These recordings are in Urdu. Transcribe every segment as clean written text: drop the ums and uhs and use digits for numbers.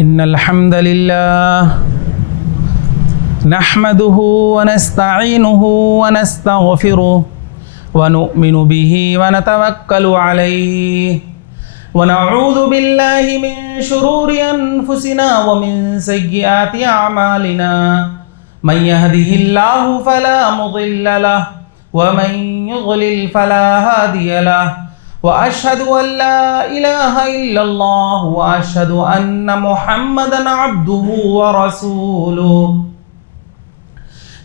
إن الحمد لله نحمده ونستعينه ونستغفره ونؤمن به ونتوكل عليه ونعوذ بالله من شرور أنفسنا ومن سيئات أعمالنا من يهده الله فلا مضل له ومن يضلل فلا هادي له وأشهد أن لا إله إلا الله وأشهد أن محمدا عبده ورسوله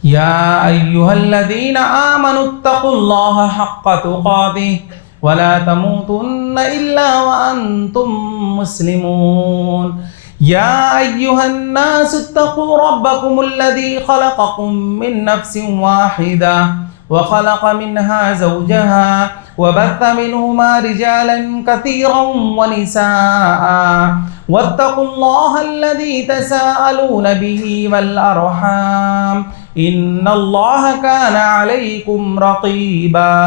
يا أيها الذين آمنوا اتقوا الله حق تقاته ولا تموتن إلا وأنتم مسلمون يا أيها الناس اتقوا ربكم الذي خلقكم من نفس واحدة وخلق منها زوجها وبث منهما رجالا كثيرا ونساء واتقوا الله الذي تساءلون به والأرحام إن الله كان عليكم رقيبا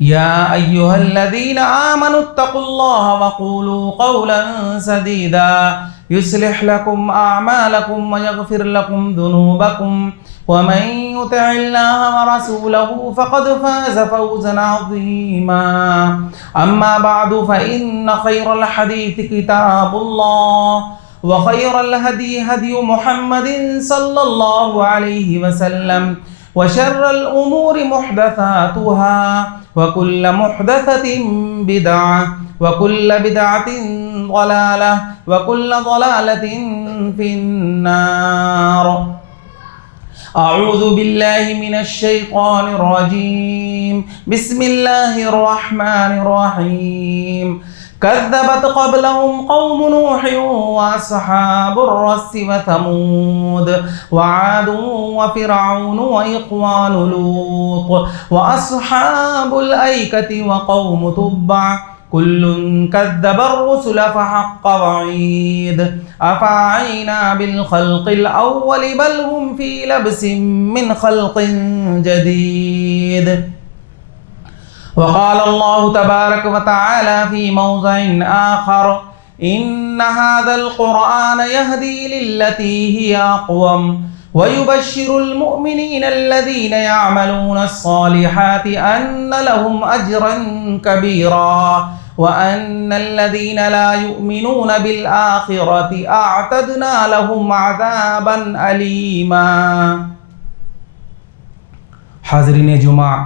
يا أيها الذين آمنوا اتقوا الله وقولوا قولا سديدا يصلح لكم أعمالكم ويغفر لكم ذنوبكم ومن يطع الله ورسوله فقد فاز فوزا عظيما أما بعد فإن خير الحديث كتاب الله وخير الهدي هدي محمد صلى الله عليه وسلم وشر الأمور محدثاتها وكل محدثة بدعة وكل بدعة ضلالة وكل ضلالة في النار أعوذ بالله من الشيطان الرجيم بسم الله الرحمن الرحيم كذبت قبلهم قوم نوح وأصحاب الرس وثمود وعاد وفرعون وإخوان لوط وأصحاب الأيكة وقوم تبع كل كذب الرسل فحق وعيد أفعينا بالخلق الأول بل هم في لبس من خلق جديد وقال الله تبارك وتعالى في موضع آخر إن هذا القرآن يهدي للتي هي أقوم ويبشر المؤمنين الذين يعملون الصالحات أن لهم أجرا كبيرا وأن الذين لا يؤمنون بالآخرة أعتدنا لهم عذابا أليما. حاضرین جمعہ،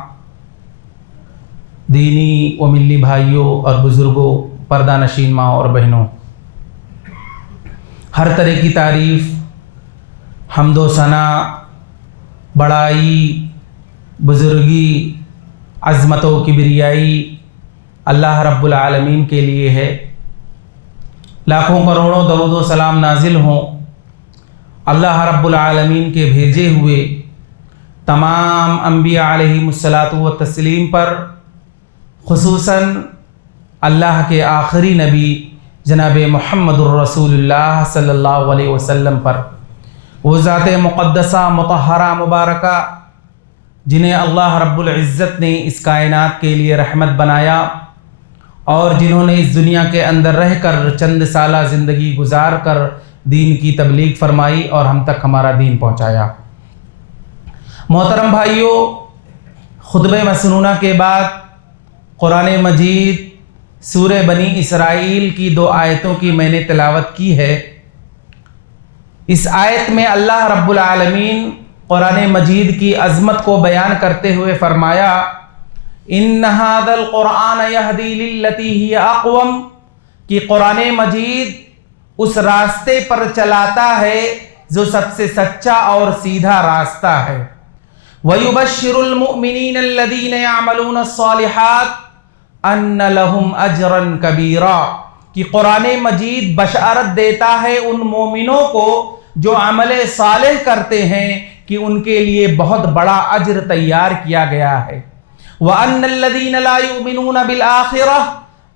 دینی و ملی بھائیوں اور بزرگوں، پردہ نشین ماں اور بہنوں، ہر طرح کی تعریف، حمد و ثنا، بڑائی، بزرگی، عظمت و کبریائی اللہ رب العالمین کے لیے ہے. لاکھوں کروڑوں درود و سلام نازل ہوں اللہ رب العالمین کے بھیجے ہوئے تمام انبیاء علیہم الصلاۃ والتسلیم پر، خصوصاً اللہ کے آخری نبی جناب محمد الرسول اللہ صلی اللہ علیہ وسلم پر. وہ ذات مقدسہ مطہرہ مبارکہ جنہیں اللہ رب العزت نے اس کائنات کے لیے رحمت بنایا اور جنہوں نے اس دنیا کے اندر رہ کر چند سالہ زندگی گزار کر دین کی تبلیغ فرمائی اور ہم تک ہمارا دین پہنچایا. محترم بھائیوں، خطبہ مسنونہ کے بعد قرآن مجید سورہ بنی اسرائیل کی 2 آیتوں کی میں نے تلاوت کی ہے. اس آیت میں اللہ رب العالمین قرآن مجید کی عظمت کو بیان کرتے ہوئے فرمایا ان ھذا القرآن یہدی للتی ہی اقوم، کہ قرآن مجید اس راستے پر چلاتا ہے جو سب سے سچا اور سیدھا راستہ ہے. وَيُبَشِّرُ الْمُؤْمِنِينَ الَّذِينَ يَعْمَلُونَ الصَّالِحَاتِ أَنَّ لَهُمْ أَجْرًا كَبِيرًا، کہ قرآن مجید بشارت دیتا ہے ان مومنوں کو جو عمل صالح کرتے ہیں کہ ان کے لیے بہت بڑا اجر تیار کیا گیا ہے. وَأَنَّ الَّذِينَ لَا يُؤْمِنُونَ بِالْآخِرَةِ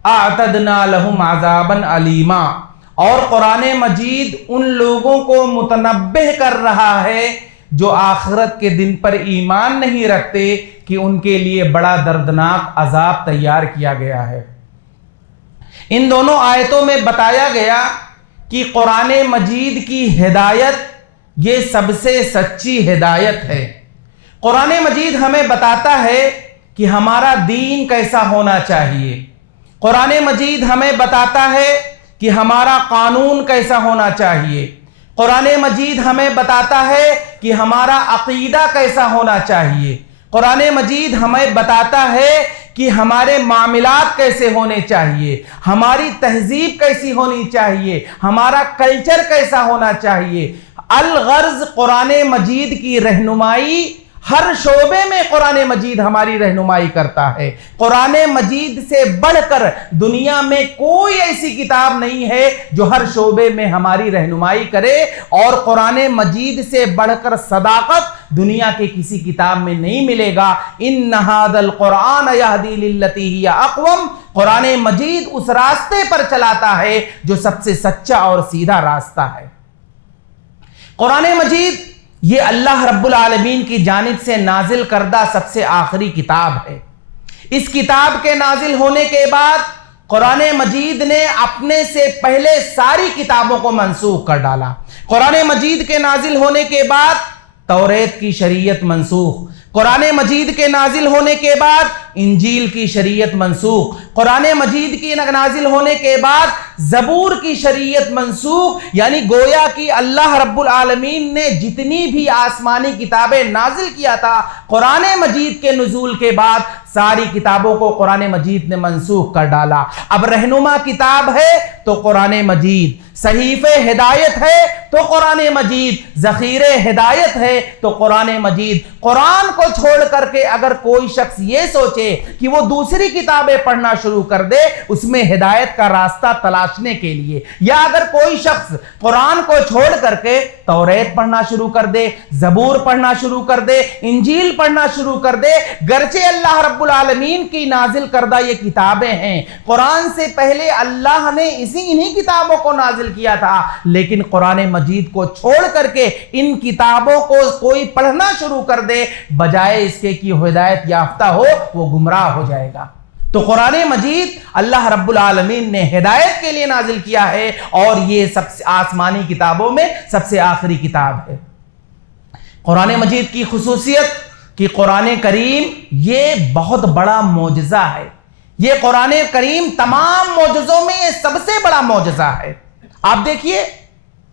أَعْتَدْنَا لَهُمْ عَذَابًا أَلِيمًا، اور قرآن مجید ان لوگوں کو متنبہ کر رہا ہے جو آخرت کے دن پر ایمان نہیں رکھتے کہ ان کے لیے بڑا دردناک عذاب تیار کیا گیا ہے. ان دونوں آیتوں میں بتایا گیا کہ قرآن مجید کی ہدایت یہ سب سے سچی ہدایت ہے۔ قرآن مجید ہمیں بتاتا ہے کہ ہمارا دین کیسا ہونا چاہیے۔ قرآن مجید ہمیں بتاتا ہے کہ ہمارا قانون کیسا ہونا چاہیے۔ قرآن مجید ہمیں بتاتا ہے کہ ہمارا عقیدہ کیسا ہونا چاہیے۔ قرآن مجید ہمیں بتاتا ہے کہ ہمارے معاملات کیسے ہونے چاہیے، ہماری تہذیب کیسی ہونی چاہیے، ہمارا کلچر کیسا ہونا چاہیے۔ الغرض قرآن مجید کی رہنمائی ہر شعبے میں قرآن مجید ہماری رہنمائی کرتا ہے۔ قرآن مجید سے بڑھ کر دنیا میں کوئی ایسی کتاب نہیں ہے جو ہر شعبے میں ہماری رہنمائی کرے، اور قرآن مجید سے بڑھ کر صداقت دنیا کے کسی کتاب میں نہیں ملے گا۔ ان ھذا القرآن یہدی للتی ہی اقوم، قرآن مجید اس راستے پر چلاتا ہے جو سب سے سچا اور سیدھا راستہ ہے۔ قرآن مجید یہ اللہ رب العالمین کی جانب سے نازل کردہ سب سے آخری کتاب ہے۔ اس کتاب کے نازل ہونے کے بعد قرآن مجید نے اپنے سے پہلے ساری کتابوں کو منسوخ کر ڈالا۔ قرآن مجید کے نازل ہونے کے بعد توریت کی شریعت منسوخ، قرآن مجید کے نازل ہونے کے بعد انجیل کی شریعت منسوخ، قرآن مجید کی نازل ہونے کے بعد زبور کی شریعت منسوخ، یعنی گویا کہ اللہ رب العالمین نے جتنی بھی آسمانی کتابیں نازل کیا تھا قرآن مجید کے نزول کے بعد ساری کتابوں کو قرآن مجید نے منسوخ کر ڈالا۔ اب رہنما کتاب ہے تو قرآن مجید، صحیفہ ہدایت ہے تو قرآن مجید، ذخیر ہدایت ہے تو قرآن مجید۔ قرآن کو چھوڑ کر کے اگر کوئی شخص یہ سوچے کہ وہ دوسری کتابیں پڑھنا شروع کر دے اس میں ہدایت کا راستہ تلاشنے کے لیے، یا اگر کوئی شخص قرآن کو چھوڑ کر کے توریت پڑھنا شروع کر دے، زبور پڑھنا شروع کر دے، انجیل پڑھنا شروع کر دے، گرچہ اللہ رب العالمین کی نازل کردہ یہ کتابیں ہیں، قرآن سے پہلے اللہ نے انہی کتابوں کو نازل کیا تھا، لیکن قرآن مجید کو چھوڑ کر کے ان کتابوں کو کوئی پڑھنا شروع کر دے بجائے اس کے کہ ہدایت یافتہ ہو، وہ گمراہ ہو جائے گا۔ تو قرآن مجید اللہ رب العالمین نے ہدایت کے لیے نازل کیا ہے، اور یہ سب سے آسمانی کتابوں میں سب سے آخری کتاب ہے۔ قرآن مجید کی خصوصیت کہ قرآن کریم یہ بہت بڑا معجزہ ہے۔ یہ قرآن کریم تمام معجزوں میں یہ سب سے بڑا معجزہ ہے۔ آپ دیکھیے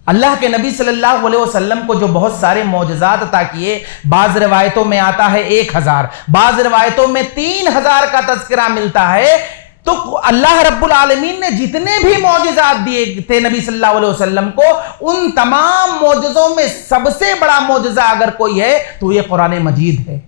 اللہ کے نبی صلی اللہ علیہ وسلم کو جو بہت سارے معجزات عطا کیے، بعض روایتوں میں آتا ہے 1000، بعض روایتوں میں 3000 کا تذکرہ ملتا ہے۔ تو اللہ رب العالمین نے جتنے بھی معجزات دیے تھے نبی صلی اللہ علیہ وسلم کو، ان تمام معجزوں میں سب سے بڑا معجزہ اگر کوئی ہے تو یہ قرآن مجید ہے۔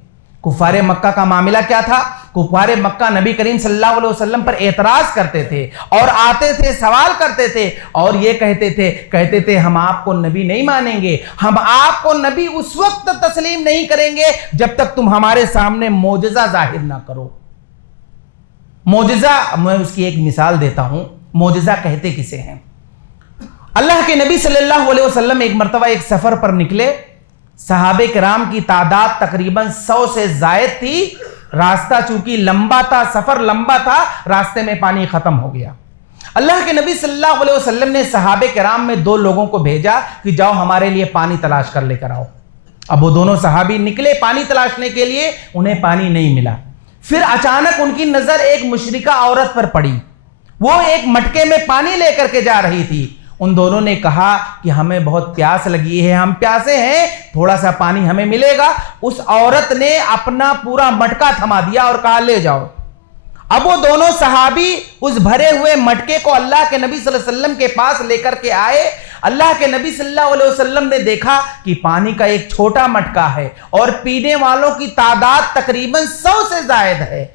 کفار مکہ کا معاملہ کیا تھا؟ کفار مکہ نبی کریم صلی اللہ علیہ وسلم پر اعتراض کرتے تھے اور آتے تھے، سوال کرتے تھے اور یہ کہتے تھے ہم آپ کو نبی نہیں مانیں گے، ہم آپ کو نبی اس وقت تسلیم نہیں کریں گے جب تک تم ہمارے سامنے معجزہ ظاہر نہ کرو۔ معجزہ، میں اس کی ایک مثال دیتا ہوں، معجزہ کہتے کسے ہیں؟ اللہ کے نبی صلی اللہ علیہ وسلم ایک مرتبہ ایک سفر پر نکلے، صحابہ کرام کی تعداد تقریباً 100 سے زائد تھی، راستہ چونکہ لمبا تھا، سفر لمبا تھا، راستے میں پانی ختم ہو گیا۔ اللہ کے نبی صلی اللہ علیہ وسلم نے صحابہ کرام میں 2 لوگوں کو بھیجا کہ جاؤ ہمارے لیے پانی تلاش کر لے کر آؤ۔ اب وہ دونوں صحابی نکلے پانی تلاشنے کے لیے، انہیں پانی نہیں ملا۔ پھر اچانک ان کی نظر ایک مشرکہ عورت پر پڑی، وہ ایک مٹکے میں پانی لے کر کے جا رہی تھی۔ ان دونوں نے کہا کہ ہمیں بہت پیاس لگی ہے، ہم پیاسے ہیں، تھوڑا سا پانی ہمیں ملے گا؟ اس عورت نے اپنا پورا مٹکا تھما دیا اور کہا لے جاؤ۔ اب وہ دونوں صحابی اس بھرے ہوئے مٹکے کو اللہ کے نبی صلی اللہ علیہ وسلم کے پاس لے کر کے آئے۔ اللہ کے نبی صلی اللہ علیہ وسلم نے دیکھا کہ پانی کا ایک چھوٹا مٹکا ہے اور پینے والوں کی تعداد تقریباً 100 سے زائد ہے۔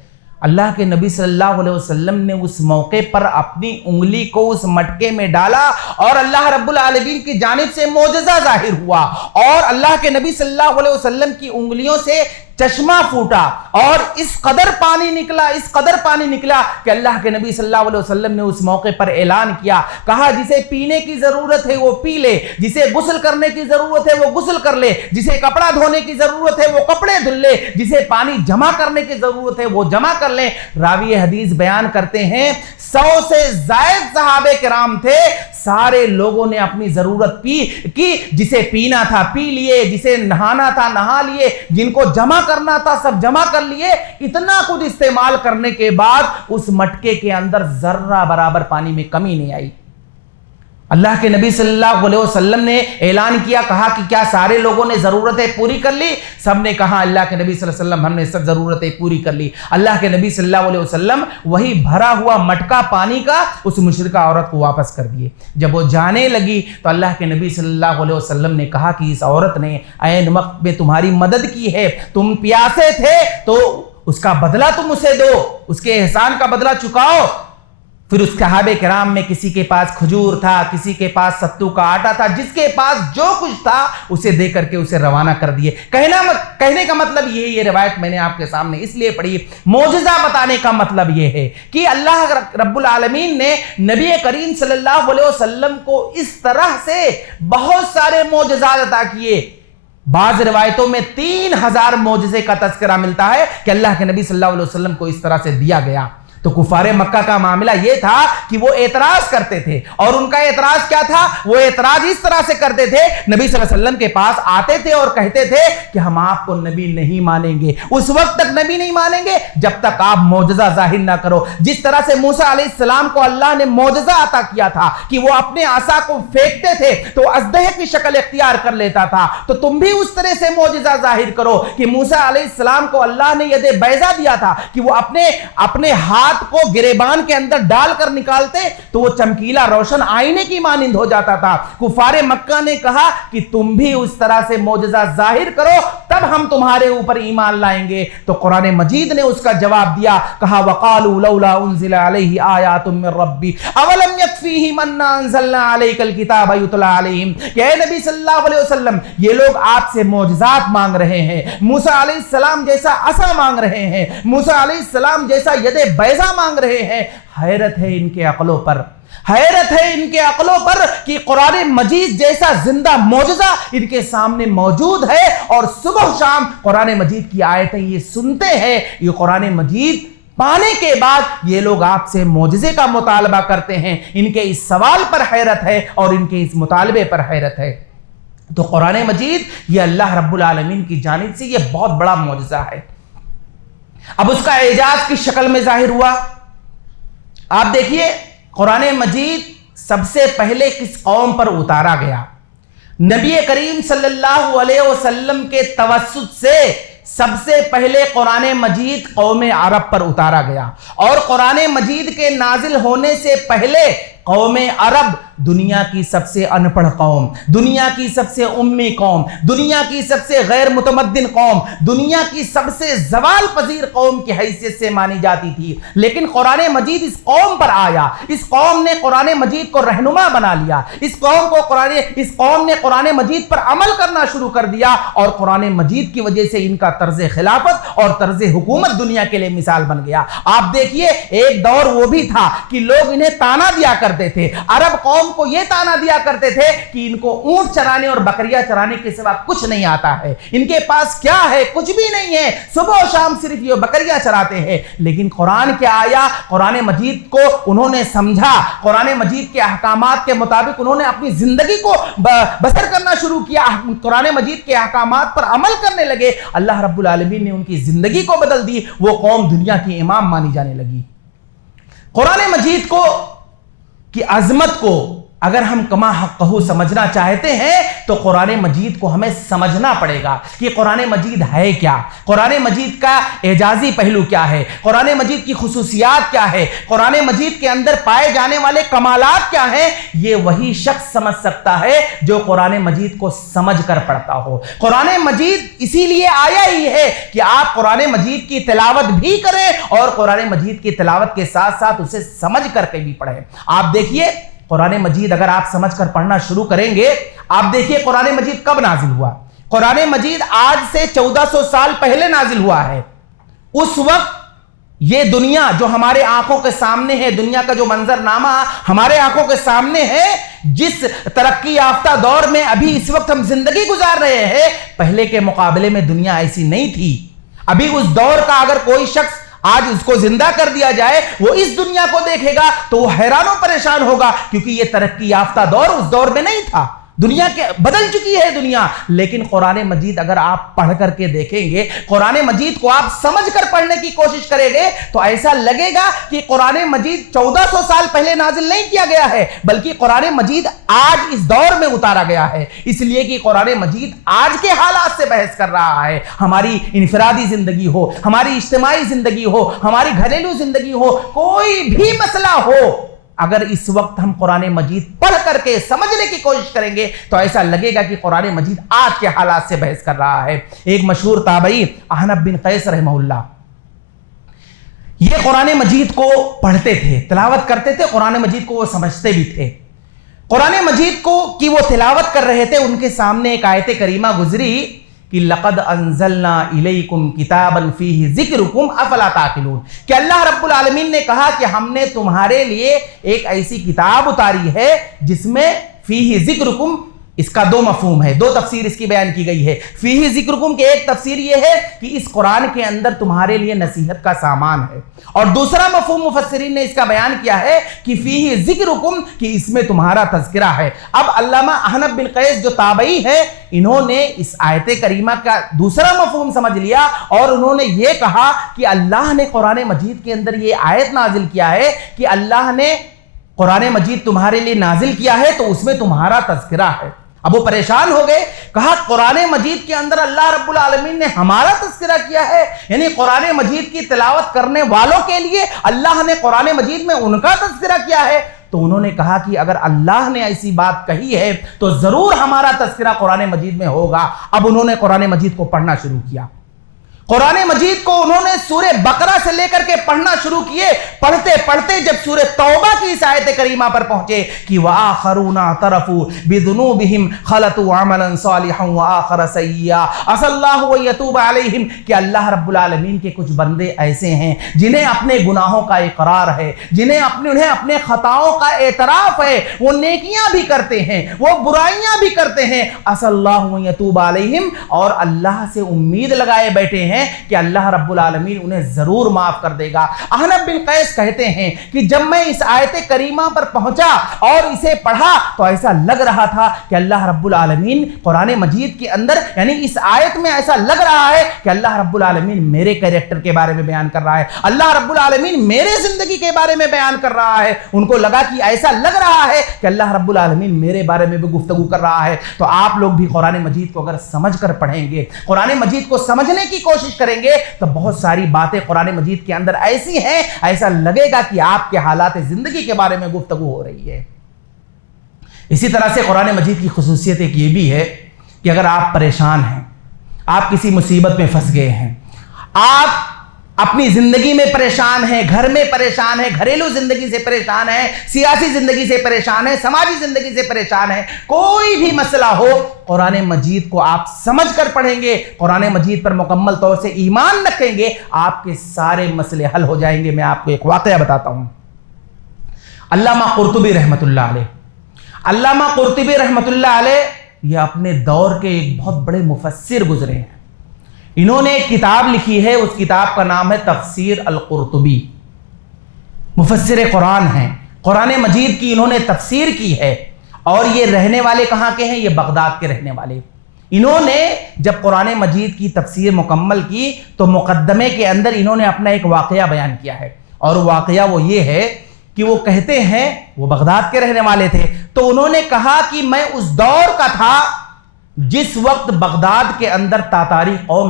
اللہ کے نبی صلی اللہ علیہ وسلم نے اس موقع پر اپنی انگلی کو اس مٹکے میں ڈالا اور اللہ رب العالمین کی جانب سے معجزہ ظاہر ہوا، اور اللہ کے نبی صلی اللہ علیہ وسلم کی انگلیوں سے چشمہ پھوٹا اور اس قدر پانی نکلا کہ اللہ کے نبی صلی اللہ علیہ وسلم نے اس موقع پر اعلان کیا، کہا جسے پینے کی ضرورت ہے وہ پی لے، جسے غسل کرنے کی ضرورت ہے وہ غسل کر لے، جسے کپڑا دھونے کی ضرورت ہے وہ کپڑے دھل لے، جسے پانی جمع کرنے کی ضرورت ہے وہ جمع کر لے۔ راوی حدیث بیان کرتے ہیں 100 سے زائد صحابہ کرام تھے، سارے لوگوں نے اپنی ضرورت کی، جسے پینا تھا پی لیے، جسے نہانا تھا نہا لیے، جن کو جمع کرنا تھا سب جمع کر لیے۔ اتنا کچھ استعمال کرنے کے بعد اس مٹکے کے اندر ذرہ برابر پانی میں کمی نہیں آئی۔ اللہ کے نبی صلی اللہ علیہ وسلم نے اعلان کیا، کہا کہ کیا سارے لوگوں نے ضرورتیں پوری کر لی؟ سب نے کہا اللہ کے نبی صلی اللہ علیہ وسلم ہم نے سب ضرورتیں پوری کر لی۔ اللہ کے نبی صلی اللہ علیہ وسلم وہی بھرا ہوا مٹکا پانی کا اس مشرکہ عورت کو واپس کر دیے۔ جب وہ جانے لگی تو اللہ کے نبی صلی اللہ علیہ وسلم نے کہا کہ اس عورت نے عین وقت میں تمہاری مدد کی ہے، تم پیاسے تھے تو اس کا بدلہ تم اسے دو، اس کے احسان کا بدلہ چکاؤ۔ پھر اس صحابہ کرام میں کسی کے پاس کھجور تھا، کسی کے پاس ستو کا آٹا تھا، جس کے پاس جو کچھ تھا اسے دے کر کے اسے روانہ کر دیے۔ کہنے کا مطلب یہ روایت میں نے آپ کے سامنے اس لیے پڑھی، معجزہ بتانے کا مطلب یہ ہے کہ اللہ رب العالمین نے نبی کریم صلی اللہ علیہ وسلم کو اس طرح سے بہت سارے معجزات عطا کیے۔ بعض روایتوں میں 3000 معجزے کا تذکرہ ملتا ہے کہ اللہ کے نبی صلی اللہ علیہ وسلم کو اس طرح سے دیا گیا۔ تو کفار مکہ کا معاملہ یہ تھا کہ وہ اعتراض کرتے تھے، اور ان کا اعتراض کیا تھا؟ وہ اعتراض اس طرح سے کرتے تھے، نبی صلی اللہ علیہ وسلم کے پاس آتے تھے اور کہتے تھے کہ ہم آپ کو نبی نہیں مانیں گے، اس وقت تک نبی نہیں مانیں گے جب تک آپ معجزہ ظاہر نہ کرو۔ جس طرح سے موسیٰ علیہ السلام کو اللہ نے معجزہ عطا کیا تھا کہ وہ اپنے عصا کو پھینکتے تھے تو اژدہے کی شکل اختیار کر لیتا تھا، تو تم بھی اس طرح سے معجزہ ظاہر کرو کہ موسیٰ علیہ السلام کو اللہ نے ید بیضا دیا تھا کہ وہ اپنے ہاتھ کو گریبان کے اندر ڈال کر نکالتے تو وہ چمکیلا روشن آئینے کی مانند ہو جاتا تھا۔ کفار مکہ نے کہا کہ تم بھی اس طرح سے معجزہ ظاہر کرو تب ہم تمہارے اوپر ایمان لائیں گے۔ تو قرآن مجید نے اس کا جواب دیا، کہا وَقَالُوا لَوْلَا أُنزِلَ عَلَيْهِ آيَاتٌ مِّن رَّبِّهِ أَوَلَمْ يَكْفِيهِمْ أَنَّا أَنزَلْنَا عَلَيْكَ الْكِتَابَ يُتْلَىٰ عَلَيْهِمْ کہ اے نبی صلی اللہ علیہ وسلم یہ لوگ آپ سے معجزات مانگ رہے ہیں، موسیٰ علیہ السلام جیسا عصا مانگ رہے ہیں، موسیٰ علیہ السلام جیسا ید بیضا مانگ رہے ہیں۔ حیرت ہے ان کے عقلوں پر، حیرت ہے ان کے عقلوں پر کہ قرآن مجید جیسا زندہ معجزہ ان کے سامنے موجود ہے، اور صبح شام قرآن مجید کی آیتیں یہ سنتے ہیں۔ یہ قرآن مجید پانے کے بعد یہ لوگ آپ سے معجزے کا مطالبہ کرتے ہیں۔ ان کے اس سوال پر حیرت ہے اور ان کے اس مطالبے پر حیرت ہے۔ تو قرآن مجید یہ اللہ رب العالمین کی جانب سے یہ بہت بڑا معجزہ ہے۔ اب اس کا اعجاز کس شکل میں ظاہر ہوا؟ آپ دیکھیے قرآن مجید سب سے پہلے کس قوم پر اتارا گیا؟ نبی کریم صلی اللہ علیہ وسلم کے توسط سے سب سے پہلے قرآن مجید قوم عرب پر اتارا گیا، اور قرآن مجید کے نازل ہونے سے پہلے قوم عرب دنیا کی سب سے ان پڑھ قوم، دنیا کی سب سے امی قوم، دنیا کی سب سے غیر متمدن قوم، دنیا کی سب سے زوال پذیر قوم کی حیثیت سے مانی جاتی تھی۔ لیکن قرآن مجید اس قوم پر آیا، اس قوم نے قرآن مجید کو رہنما بنا لیا، اس قوم نے قرآن مجید پر عمل کرنا شروع کر دیا، اور قرآن مجید کی وجہ سے ان کا طرز خلافت اور طرز حکومت دنیا کے لیے مثال بن گیا۔ آپ دیکھیے ایک دور وہ بھی تھا کہ لوگ انہیں تانا دیا کرتے تھے، عرب قوم کو یہ تانا دیا کرتے تھے کہ ان کو اونٹ چرانے اور بکریاں چرانے کے سوا کچھ نہیں آتا ہے، ان کے پاس کیا ہے؟ کچھ بھی نہیں ہے، صبح و شام صرف یہ بکریاں چراتے ہیں۔ لیکن قرآن کیا آیا؟ قرآن مجید کو انہوں نے سمجھا، قرآن مجید کے احکامات کے مطابق انہوں نے اپنی زندگی کو بسر کرنا شروع کیا، قرآن مجید کے احکامات پر عمل کرنے لگے۔ اللہ رب العالمین نے ان کی زندگی کو بدل دی، وہ قوم دنیا کی امام مانی جانے لگی۔ قرآن مجید کو کی عظمت کو اگر ہم کما حقہ سمجھنا چاہتے ہیں تو قرآن مجید کو ہمیں سمجھنا پڑے گا کہ قرآن مجید ہے کیا، قرآن مجید کا اعجازی پہلو کیا ہے، قرآن مجید کی خصوصیات کیا ہے، قرآن مجید کے اندر پائے جانے والے کمالات کیا ہیں۔ یہ وہی شخص سمجھ سکتا ہے جو قرآن مجید کو سمجھ کر پڑھتا ہو۔ قرآن مجید اسی لیے آیا ہی ہے کہ آپ قرآن مجید کی تلاوت بھی کریں اور قرآن مجید کی تلاوت کے ساتھ ساتھ اسے سمجھ کر کے بھی پڑھیں۔ آپ دیکھیے قرآن مجید اگر آپ سمجھ کر پڑھنا شروع کریں گے، آپ دیکھیے قرآن مجید کب نازل ہوا؟ قرآن مجید آج سے 1400 سال پہلے نازل ہوا ہے. اس وقت یہ دنیا جو ہمارے آنکھوں کے سامنے ہے, دنیا کا جو منظرنامہ ہمارے آنکھوں کے سامنے ہے, جس ترقی یافتہ دور میں ابھی اس وقت ہم زندگی گزار رہے ہیں, پہلے کے مقابلے میں دنیا ایسی نہیں تھی. ابھی اس دور کا اگر کوئی شخص آج اس کو زندہ کر دیا جائے, وہ اس دنیا کو دیکھے گا تو وہ حیران و پریشان ہوگا, کیونکہ یہ ترقی یافتہ دور اس دور میں نہیں تھا. دنیا کے بدل چکی ہے دنیا. لیکن قرآن مجید اگر آپ پڑھ کر کے دیکھیں گے, قرآن مجید کو آپ سمجھ کر پڑھنے کی کوشش کریں گے, تو ایسا لگے گا کہ قرآن مجید 1400 سال پہلے نازل نہیں کیا گیا ہے, بلکہ قرآن مجید آج اس دور میں اتارا گیا ہے. اس لیے کہ قرآن مجید آج کے حالات سے بحث کر رہا ہے. ہماری انفرادی زندگی ہو, ہماری اجتماعی زندگی ہو, ہماری گھریلو زندگی ہو, کوئی بھی مسئلہ ہو, اگر اس وقت ہم قرآن مجید پڑھ کر کے سمجھنے کی کوشش کریں گے تو ایسا لگے گا کہ قرآن مجید آج کے حالات سے بحث کر رہا ہے. ایک مشہور تابعی احنف بن قیس رحمہ اللہ, یہ قرآن مجید کو پڑھتے تھے, تلاوت کرتے تھے, قرآن مجید کو وہ سمجھتے بھی تھے. قرآن مجید کو کی وہ تلاوت کر رہے تھے, ان کے سامنے ایک آیت کریمہ گزری کہ لقد انزلنا الیکم کتابا فیہ ذکرکم افلا تعقلون, کہ اللہ رب العالمین نے کہا کہ ہم نے تمہارے لیے ایک ایسی کتاب اتاری ہے جس میں فیہ ذکرکم, اس کا دو مفہوم ہے, دو تفسیر اس کی بیان کی گئی ہے. فیہ ذکرکم کے ایک تفسیر یہ ہے کہ اس قرآن کے اندر تمہارے لیے نصیحت کا سامان ہے, اور دوسرا مفہوم مفسرین نے اس کا بیان کیا ہے کہ فیہ ذکرکم, کہ اس میں تمہارا تذکرہ ہے. اب علامہ احنف بن قیس جو تابعی ہے, انہوں نے اس آیت کریمہ کا دوسرا مفہوم سمجھ لیا, اور انہوں نے یہ کہا کہ اللہ نے قرآن مجید کے اندر یہ آیت نازل کیا ہے کہ اللہ نے قرآن مجید تمہارے لیے نازل کیا ہے تو اس میں تمہارا تذکرہ ہے. اب وہ پریشان ہو گئے, کہا قرآن مجید کے اندر اللہ رب العالمین نے ہمارا تذکرہ کیا ہے, یعنی قرآن مجید کی تلاوت کرنے والوں کے لیے اللہ نے قرآن مجید میں ان کا تذکرہ کیا ہے. تو انہوں نے کہا کہ اگر اللہ نے ایسی بات کہی ہے تو ضرور ہمارا تذکرہ قرآن مجید میں ہوگا. اب انہوں نے قرآن مجید کو پڑھنا شروع کیا. قرآن مجید کو انہوں نے سورہ بقرہ سے لے کر کے پڑھنا شروع کیے. پڑھتے پڑھتے جب سورہ توبہ کی اس آیت کریمہ پر پہنچے کہ وآخرون اعترفوا بذنوبہم خلطوا عملا صالحا وآخر سیئا عسى اللہ ان یتوب علیہم, کہ اللہ رب العالمین کے کچھ بندے ایسے ہیں جنہیں اپنے گناہوں کا اقرار ہے, انہیں اپنے خطاؤں کا اعتراف ہے, وہ نیکیاں بھی کرتے ہیں, وہ برائیاں بھی کرتے ہیں, عسى اللہ ان یتوب علیہم, اور اللہ سے امید لگائے بیٹھے ہیں کہ اللہ رب العالمین انہیں ضرور معاف کر دے گا. احنف بن قیس کہتے ہیں کہ جب میں اس آیت کریمہ پر پہنچا اور اسے پڑھا تو ایسا لگ رہا تھا کہ اللہ رب العالمین قرآن مجید کے اندر, یعنی اس آیت میں ایسا لگ رہا ہے کہ اللہ رب العالمین میرے کیریکٹر کے بارے میں بیان کر رہا ہے, اللہ رب العالمین میرے زندگی کے بارے میں بیان کر رہا ہے. ان کو لگا کہ ایسا لگ رہا ہے کہ اللہ رب العالمین میرے بارے میں بھی گفتگو کر رہا ہے. تو آپ لوگ بھی قرآن مجید کو اگر سمجھ کر پڑھیں گے, قرآن مجید کو سمجھنے کی کوشش کریں گے, تو بہت ساری باتیں قرآن مجید کے اندر ایسی ہیں, ایسا لگے گا کہ آپ کے حالات زندگی کے بارے میں گفتگو ہو رہی ہے. اسی طرح سے قرآن مجید کی خصوصیت ایک یہ بھی ہے کہ اگر آپ پریشان ہیں, آپ کسی مصیبت میں پھنس گئے ہیں, آپ اپنی زندگی میں پریشان ہیں, گھر میں پریشان ہیں, گھریلو زندگی سے پریشان ہیں, سیاسی زندگی سے پریشان ہیں, سماجی زندگی سے پریشان ہیں, کوئی بھی مسئلہ ہو, قرآن مجید کو آپ سمجھ کر پڑھیں گے, قرآن مجید پر مکمل طور سے ایمان رکھیں گے, آپ کے سارے مسئلے حل ہو جائیں گے. میں آپ کو ایک واقعہ بتاتا ہوں. علامہ قرطبی رحمۃ اللہ علیہ, علامہ قرطبی رحمۃ اللہ علیہ یہ اپنے دور کے ایک بہت بڑے مفسر گزرے ہیں. انہوں نے ایک کتاب لکھی ہے, اس کتاب کا نام ہے تفسیر القرطبی. مفسر قرآن ہیں, قرآن مجید کی انہوں نے تفسیر کی ہے, اور یہ رہنے والے کہاں کے ہیں؟ یہ بغداد کے رہنے والے. انہوں نے جب قرآن مجید کی تفسیر مکمل کی تو مقدمے کے اندر انہوں نے اپنا ایک واقعہ بیان کیا ہے, اور واقعہ وہ یہ ہے کہ وہ کہتے ہیں, وہ بغداد کے رہنے والے تھے, تو انہوں نے کہا کہ میں اس دور کا تھا جس وقت بغداد کے اندر تاتاری قوم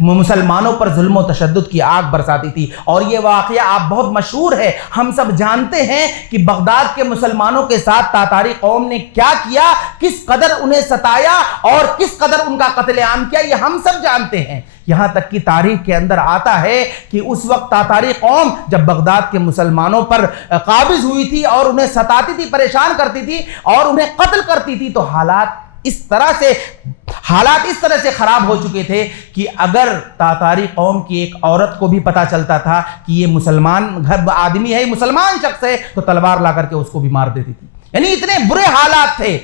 مسلمانوں پر ظلم و تشدد کی آگ برساتی تھی. اور یہ واقعہ آپ بہت مشہور ہے, ہم سب جانتے ہیں کہ بغداد کے مسلمانوں کے ساتھ تاتاری قوم نے کیا کیا, کس قدر انہیں ستایا اور کس قدر ان کا قتل عام کیا, یہ ہم سب جانتے ہیں. یہاں تک کہ تاریخ کے اندر آتا ہے کہ اس وقت تاتاری قوم جب بغداد کے مسلمانوں پر قابض ہوئی تھی اور انہیں ستاتی تھی, پریشان کرتی تھی اور انہیں قتل کرتی تھی, تو حالات اس طرح سے حالات اس طرح سے خراب ہو چکے تھے کہ اگر تاتاری قوم کی ایک عورت کو بھی پتا چلتا تھا کہ یہ مسلمان گھر آدمی ہے، مسلمان شخص ہے، تو تلوار لا کر کے اس کو بھی مار دیتی تھی. یعنی اتنے برے حالات تھے.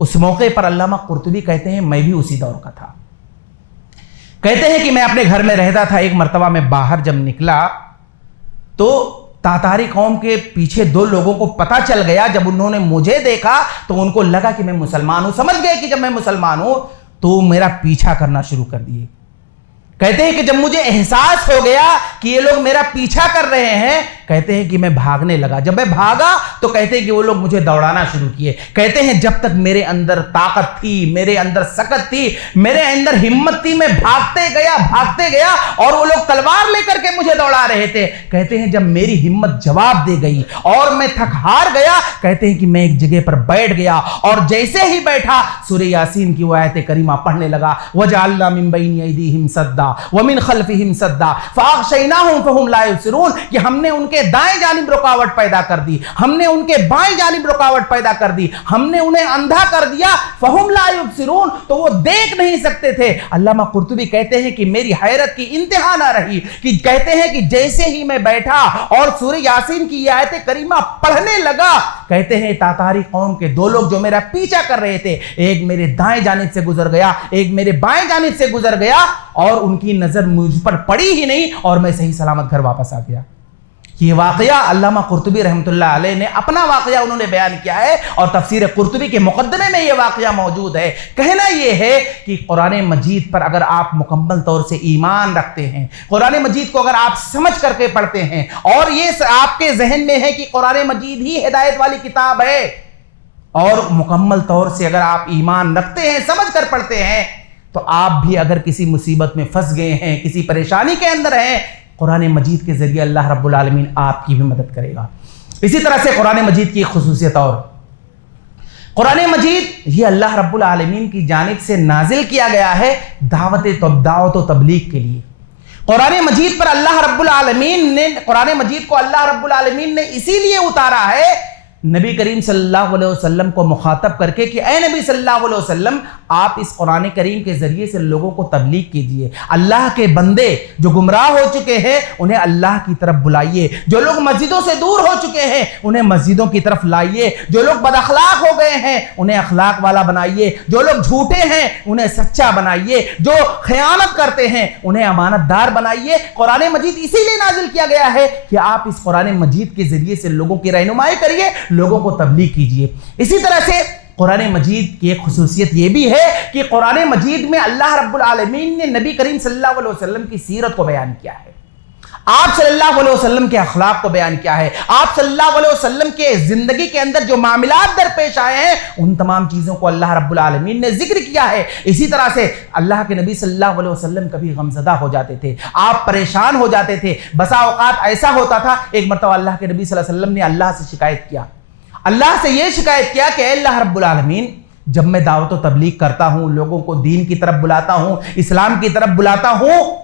اس موقع پر علامہ قرطبی کہتے ہیں میں بھی اسی دور کا تھا. کہتے ہیں کہ میں اپنے گھر میں رہتا تھا. ایک مرتبہ میں باہر جب نکلا تو تاتاری قوم کے پیچھے 2 لوگوں کو پتا چل گیا. جب انہوں نے مجھے دیکھا تو ان کو لگا کہ میں مسلمان ہوں. سمجھ گئے کہ جب میں مسلمان ہوں تو میرا پیچھا کرنا شروع کر دیے. کہتے ہیں کہ جب مجھے احساس ہو گیا کہ یہ لوگ میرا پیچھا کر رہے ہیں، کہتے ہیں کہ میں بھاگنے لگا. جب میں بھاگا تو کہتے ہیں کہ وہ لوگ مجھے دوڑانا شروع کیے. کہتے ہیں جب تک میرے اندر طاقت تھی، میرے اندر سکت تھی، میرے اندر ہمت تھی، میں بھاگتے گیا اور وہ لوگ تلوار لے کر کے مجھے دوڑا رہے تھے. کہتے ہیں جب میری ہمت جواب دے گئی اور میں تھک ہار گیا، کہتے ہیں کہ میں ایک جگہ پر بیٹھ گیا اور جیسے ہی بیٹھا سورہ یاسین کی وہ آیت کریمہ پڑھنے لگا. وَجَعَلْنَا مِن بَيْنِ أَيْدِيهِمْ سَدًّا وَمِنْ خَلْفِهِمْ سَدًّا فَأَغْشَيْنَاهُمْ فَهُمْ لَا يُبْصِرُونَ کہ ہم نے ان کے دائیں جانب رکاوٹ پیدا کر دی، ہم نے ان کے بائیں جانب رکاوٹ پیدا کر دی، ہم نے انہیں اندھا کر دیا. فَهُمْ لَا يُبْصِرُونَ تو وہ دیکھ نہیں سکتے تھے. علامہ قرطبی کہتے ہیں کہ میری حیرت کی انتہا نہ رہی کہ کہتے ہیں کہ جیسے ہی میں بیٹھا اور سورہ یاسین کی یہ آیت کریمہ پڑھنے لگا، کہتے ہیں تاتاری قوم کے 2 لوگ جو میرا پیچھا کر رہے تھے، ایک میرے دائیں جانب سے گزر گیا، ایک میرے بائیں جانب سے گزر گیا اور ان کی نظر مجھ پر پڑی ہی نہیں اور میں صحیح سلامت گھر واپس آ گیا. یہ واقعہ علامہ قرطبی رحمۃ اللہ علیہ نے اپنا واقعہ انہوں نے بیان کیا ہے اور تفسیر قرطبی کے مقدمے میں یہ واقعہ موجود ہے. کہنا یہ ہے کہ قرآن مجید پر اگر آپ مکمل طور سے ایمان رکھتے ہیں، قرآن مجید کو اگر آپ سمجھ کر کے پڑھتے ہیں اور یہ آپ کے ذہن میں ہے کہ قرآن مجید ہی ہدایت والی کتاب ہے، اور مکمل طور سے اگر آپ ایمان رکھتے ہیں، سمجھ کر پڑھتے ہیں، تو آپ بھی اگر کسی مصیبت میں پھنس گئے ہیں، کسی پریشانی کے اندر ہیں، قرآن مجید کے ذریعے اللہ رب العالمین آپ کی بھی مدد کرے گا. اسی طرح سے قرآن مجید کی ایک خصوصیت اور، قرآن مجید یہ اللہ رب العالمین کی جانب سے نازل کیا گیا ہے دعوت و تبلیغ کے لیے. قرآن مجید پر اللہ رب العالمین نے، قرآن مجید کو اللہ رب العالمین نے اسی لیے اتارا ہے نبی کریم صلی اللہ علیہ وسلم کو مخاطب کر کے کہ اے نبی صلی اللہ علیہ وسلم آپ اس قرآن کریم کے ذریعے سے لوگوں کو تبلیغ کیجئے. اللہ کے بندے جو گمراہ ہو چکے ہیں انہیں اللہ کی طرف بلائیے، جو لوگ مسجدوں سے دور ہو چکے ہیں انہیں مسجدوں کی طرف لائیے، جو لوگ بد اخلاق ہو گئے ہیں انہیں اخلاق والا بنائیے، جو لوگ جھوٹے ہیں انہیں سچا بنائیے، جو خیانت کرتے ہیں انہیں امانت دار بنائیے. قرآن مجید اسی لیے نازل کیا گیا ہے کہ آپ اس قرآن مجید کے ذریعے سے لوگوں کی رہنمائی کریے، لوگوں کو تبلیغ کیجئے. اسی طرح سے قرآن مجید کی ایک خصوصیت یہ بھی ہے کہ قرآن مجید میں اللہ رب العالمین نے نبی کریم صلی اللہ علیہ وسلم کی سیرت کو بیان کیا ہے، آپ صلی اللہ علیہ وسلم کے اخلاق کو بیان کیا ہے، آپ صلی اللہ علیہ وسلم کے زندگی کے اندر جو معاملات درپیش آئے ہیں ان تمام چیزوں کو اللہ رب العالمین نے ذکر کیا ہے. اسی طرح سے اللہ کے نبی صلی اللہ علیہ وسلم کبھی غمزدہ ہو جاتے تھے، آپ پریشان ہو جاتے تھے. بسا اوقات ایسا ہوتا تھا، ایک مرتبہ اللہ کے نبی صلی اللہ علیہ وسلم نے اللہ سے شکایت کیا، اللہ سے یہ شکایت کیا کہ اے اللہ رب العالمین جب میں دعوت و تبلیغ کرتا ہوں، لوگوں کو دین کی طرف بلاتا ہوں، اسلام کی طرف بلاتا ہوں،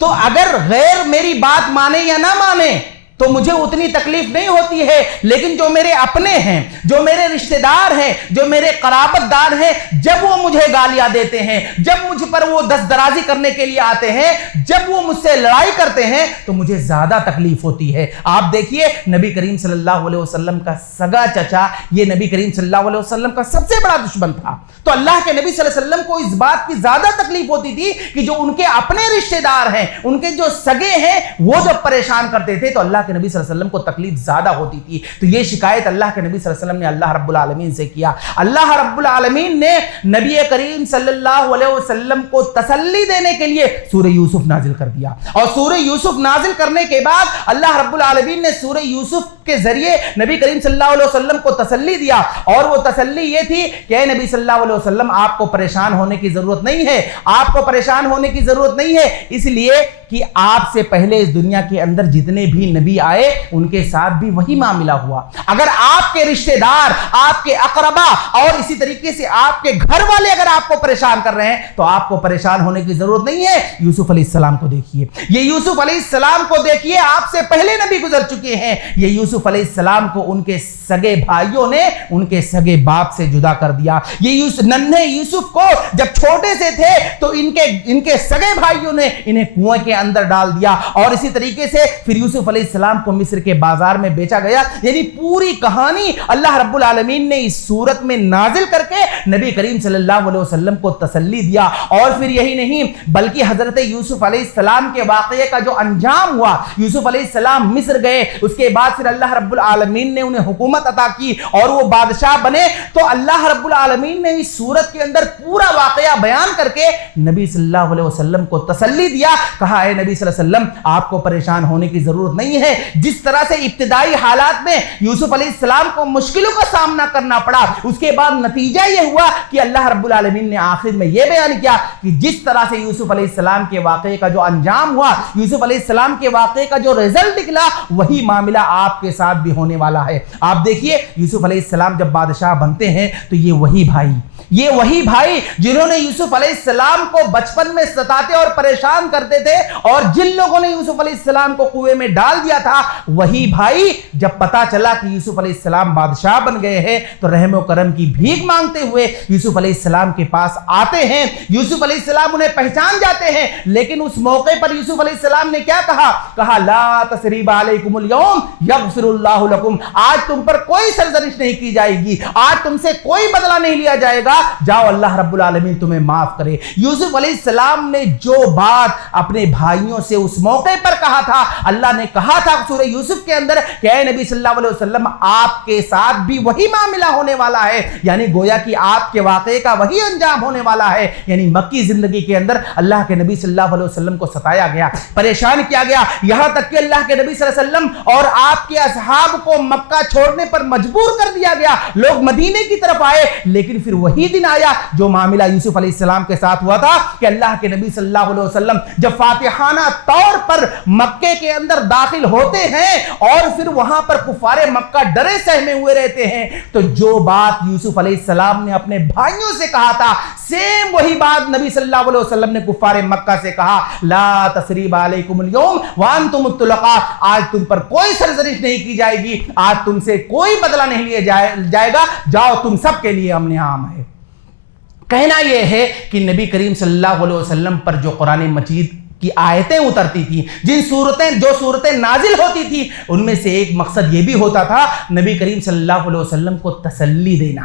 تو اگر غیر میری بات مانے یا نہ مانے تو مجھے اتنی تکلیف نہیں ہوتی ہے، لیکن جو میرے اپنے ہیں، جو میرے رشتہ دار ہیں، جو میرے قرابت دار ہیں، جب وہ مجھے گالیاں دیتے ہیں، جب مجھ پر وہ دست درازی کرنے کے لیے آتے ہیں، جب وہ مجھ سے لڑائی کرتے ہیں تو مجھے زیادہ تکلیف ہوتی ہے. آپ دیکھیے نبی کریم صلی اللہ علیہ وسلم کا سگا چچا یہ نبی کریم صلی اللہ علیہ وسلم کا سب سے بڑا دشمن تھا، تو اللہ کے نبی صلی اللہ علیہ وسلم کو اس بات کی زیادہ تکلیف ہوتی تھی کہ جو ان کے اپنے رشتہ دار ہیں، ان کے جو سگے ہیں، وہ جب پریشان کرتے تھے تو اللہ کے نبی صلی اللہ علیہ وسلم کو تکلیف زیادہ ہوتی تھی. تو یہ شکایت اللہ کے نبی صلی اللہ علیہ وسلم نے اللہ رب العالمین سے کیا. اللہ رب العالمین نے نبی کریم صلی اللہ علیہ وسلم کو تسلی دینے کے لیے سورہ یوسف نازل کر دیا، اور سورہ یوسف نازل کرنے کے بعد اللہ رب العالمین نے سورہ یوسف کے ذریعے نبی کریم صلی اللہ علیہ وسلم کو تسلی دیا، اور وہ تسلی یہ تھی کہ اے نبی صلی اللہ علیہ وسلم آپ کو پریشان ہونے کی ضرورت نہیں ہے، آپ کو پریشان ہونے کی ضرورت نہیں ہے، اس لیے کہ آپ سے پہلے اس دنیا کے اندر جتنے بھی نبی آئے ان کے ساتھ بھی وہی معاملہ ہوا. اگر آپ کے رشتہ دار, آپ کے اقربا اور اسی طریقے سے آپ کے گھر والے اگر آپ کو پریشان کر رہے ہیں تو آپ کو پریشان ہونے کی ضرورت نہیں ہے. یوسف علیہ السلام کو دیکھیے, یہ یوسف علیہ السلام کو دیکھیے, آپ سے پہلے نبی گزر چکے ہیں. یہ یوسف علیہ السلام کو ان کے سگے بھائیوں نے ان کے سگے باپ سے جدا کر دیا. یہ ننھے یوسف کو جب چھوٹے سے تھے تو ان کے سگے بھائیوں نے انہیں کنویں کے اندر ڈال دیا, اور اسی طریقے سے پھر یوسف علیہ السلام کو مصر کے بازار میں بیچا گیا. یعنی پوری کہانی اللہ رب العالمین نے اس صورت میں نازل کر کے نبی کریم صلی اللہ علیہ وسلم کو تسلی دیا. اور پھر یہی نہیں بلکہ حضرت یوسف علیہ السلام کے واقعے کا جو انجام ہوا, یوسف علیہ السلام مصر گئے, اس کے بعد پھر اللہ رب العالمین نے انہیں حکومت عطا کی اور وہ بادشاہ بنے. تو اللہ رب العالمین نے اس صورت کے اندر پورا واقعہ بیان کر کے نبی صلی اللہ علیہ وسلم کو تسلی دیا. کہا اے نبی صلی اللہ علیہ وسلم آپ کو پریشان ہونے کی ضرورت نہیں ہے. جس طرح سے ابتدائی حالات میں یوسف علیہ السلام کو مشکلوں کا سامنا کرنا پڑا, اس کے بعد نتیجہ یہ ہوا کہ اللہ رب العالمین نے آخر میں یہ بیان کیا کہ جس طرح سے یوسف علیہ السلام کے واقعے کا جو انجام ہوا, یوسف علیہ السلام کے واقعے کا جو رزلٹ نکلا, وہی معاملہ آپ کے ساتھ بھی ہونے والا ہے. آپ دیکھیے یوسف علیہ السلام جب بادشاہ بنتے ہیں تو یہ وہی بھائی جنہوں نے یوسف علیہ السلام کو بچپن میں ستاتے اور پریشان کرتے تھے اور جن لوگوں نے یوسف علیہ السلام کو کنویں میں ڈال دیا تھا, وہی بھائی جب پتا چلا کہ یوسف علیہ السلام بادشاہ بن گئے ہیں تو رحم و کرم کی بھیک مانگتے ہوئے یوسف علیہ السلام کے پاس آتے ہیں. یوسف علیہ السلام انہیں پہچان جاتے ہیں, لیکن اس موقع پر یوسف علیہ السلام نے کیا کہا لا تثریب علیکم اليوم یغفر اللہ لکم, آج تم پر کوئی سرزنش نہیں کی جائے گی, آج تم سے کوئی بدلہ نہیں لیا جائے گا, جاؤ اللہ رب العالمین تمہیں معاف کرے. یوسف علیہ السلام نے جو بات اپنے بھائیوں سے اس موقع پر کہا تھا, اللہ نے کہا تھا سورہ یوسف کے اندر کہ اے نبی صلی اللہ علیہ وسلم آپ کے ساتھ بھی وہی معاملہ ہونے والا ہے. یعنی گویا کہ آپ کے واقعے کا وہی انجام ہونے والا ہے. یعنی مکی زندگی کے اندر اللہ کے نبی صلی اللہ علیہ وسلم کو ستایا گیا, پریشان کیا گیا, یہاں تک کہ اللہ کے نبی صلی اللہ علیہ وسلم اور آپ کے اصحاب کو مکہ چھوڑنے پر مجبور کر دیا گیا. لوگ مدینے کی طرف آئے, لیکن پھر وہی دن آیا جو معاملہ یوسف علیہ السلام کے ساتھ ہوا تھا کہ اللہ کے نبی صلی اللہ علیہ وسلم جب فاتحانہ طور پر مکے کے اندر داخل ہوتے ہیں اور پھر وہاں پر کفار مکہ ڈرے سہمے ہوئے رہتے ہیں, تو جو بات یوسف علیہ السلام نے اپنے بھائیوں سے کہا تھا سیم وہی بات نبی صلی اللہ علیہ وسلم نے کفار مکہ سے کہا, لا تثریب علیکم اليوم وانتم الطلقاء, آج تم پر کوئی سرزنش نہیں کی جائے گی, آج تم سے کوئی بدلہ نہیں لیا جائے گا, جاؤ تم سب کے لیے امن عام ہے. کہنا یہ ہے کہ نبی کریم صلی اللہ علیہ وسلم پر جو قرآن مجید کی آیتیں اترتی تھی, جو صورتیں نازل ہوتی تھی, ان میں سے ایک مقصد یہ بھی ہوتا تھا نبی کریم صلی اللہ علیہ وسلم کو تسلی دینا.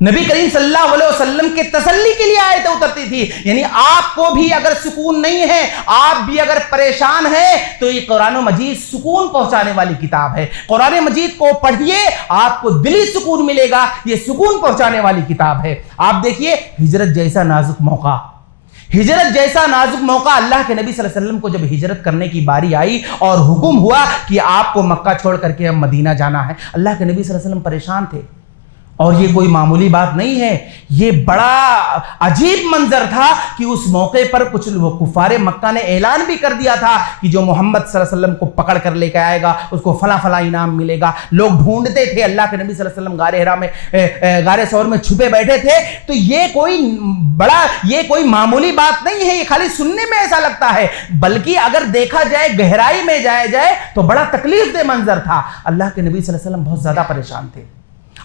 نبی کریم صلی اللہ علیہ وسلم کے تسلی کے لیے آیتیں اترتی تھی. یعنی آپ کو بھی اگر سکون نہیں ہے, آپ بھی اگر پریشان ہیں, تو یہ قرآن مجید سکون پہنچانے والی کتاب ہے. قرآن مجید کو پڑھیے, آپ کو دلی سکون ملے گا, یہ سکون پہنچانے والی کتاب ہے. آپ دیکھیے ہجرت جیسا نازک موقع, اللہ کے نبی صلی اللہ علیہ وسلم کو جب ہجرت کرنے کی باری آئی اور حکم ہوا کہ آپ کو مکہ چھوڑ کر کے مدینہ جانا ہے, اللہ کے نبی صلی اللہ علیہ وسلم پریشان تھے. اور یہ کوئی معمولی بات نہیں ہے, یہ بڑا عجیب منظر تھا کہ اس موقع پر کچھ کفار مکہ نے اعلان بھی کر دیا تھا کہ جو محمد صلی اللہ علیہ وسلم کو پکڑ کر لے کے آئے گا اس کو فلاں فلاں انعام ملے گا. لوگ ڈھونڈتے تھے, اللہ کے نبی صلی اللہ علیہ وسلم غار ثور میں چھپے بیٹھے تھے. تو یہ کوئی معمولی بات نہیں ہے, یہ خالی سننے میں ایسا لگتا ہے, بلکہ اگر دیکھا جائے گہرائی میں جایا جائے تو بڑا تکلیف دہ منظر تھا. اللہ کے نبی صلی اللہ علیہ وسلم بہت زیادہ پریشان تھے.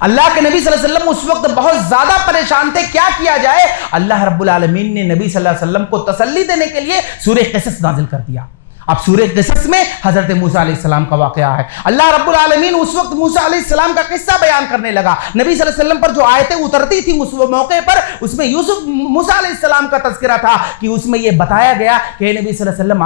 اللہ کے نبی صلی اللہ علیہ وسلم اس وقت بہت زیادہ پریشان تھے. کیا کیا جائے؟ اللہ رب العالمین نے نبی صلی اللہ علیہ وسلم کو تسلی دینے کے لیے سورہ قصص نازل کر دیا. اب سورہ قصص میں حضرت موسیٰ علیہ السلام کا واقعہ ہے. اللہ رب العالمین اس وقت موسیٰ علیہ السلام کا قصہ بیان کرنے لگا. نبی صلی اللہ علیہ وسلم پر جو آیتیں اترتی تھی اس موقع پر, اس میں موسیٰ علیہ السلام کا تذکرہ تھا کہ اس میں یہ بتایا گیا کہ نبی صلی اللہ علیہ وسلم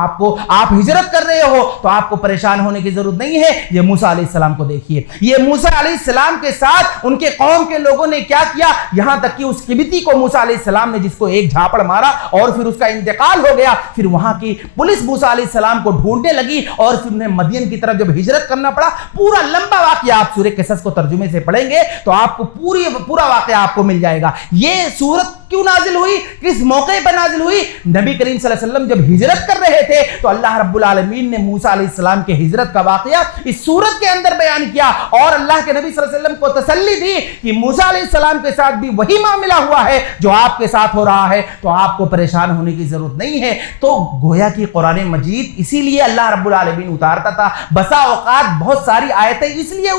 آپ ہجرت کر رہے ہو تو آپ کو پریشان ہونے کی ضرورت نہیں ہے. یہ موسیٰ علیہ السلام کو دیکھیے, یہ موسیٰ علیہ السلام کے ساتھ ان کے قوم کے لوگوں نے کیا کیا, یہاں تک کہ اس قبطی کو موسیٰ علیہ السلام نے جس کو ایک جھاپڑ مارا اور پھر اس کا انتقال ہو گیا, پھر وہاں کی پولیس موسیٰ علیہ السلام کو ڈھونڈنے لگی اور پھر انہیں مدین کی طرف جب ہجرت کرنا پڑا. پورا لمبا واقعہ آپ سورہ قصص کو ترجمے سے پڑھیں گے تو آپ کو پورا واقعہ آپ کو مل جائے گا. یہ سورت کیوں نازل ہوئی, کس موقع پر نازل ہوئی؟ نبی کریم صلی اللہ علیہ وسلم جب ہجرت کر رہے تھے تو اللہ رب العالمین نے موسیٰ علیہ السلام کے ہجرت کا واقعہ اس سورت کے اندر بیان کیا اور اللہ کے نبی صلی اللہ علیہ وسلم کو تسلی دی کہ موسیٰ علیہ السلام کے ساتھ بھی وہی معاملہ ہوا ہے جو آپ کے ساتھ ہو رہا ہے, تو آپ کو پریشان ہونے کی ضرورت نہیں ہے. تو گویا کہ قرآن مجید اسی لیے اللہ رب العالمین اتارتا تھا. بسا اوقات بہت ساری آیتیں اس لیے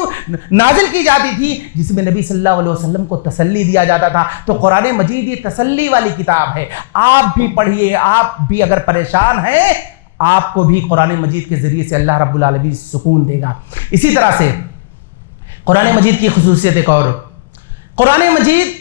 نازل کی جاتی تھی جس میں نبی صلی اللہ علیہ وسلم کو تسلی دیا جاتا تھا. تو قرآن مجید یہ تسلی والی کتاب ہے, آپ بھی پڑھیے. آپ بھی اگر پریشان ہیں, آپ کو بھی قرآن مجید کے ذریعے سے اللہ رب العالمین سکون دے گا. اسی طرح سے قرآن مجید کی خصوصیت ایک اور, قرآن مجید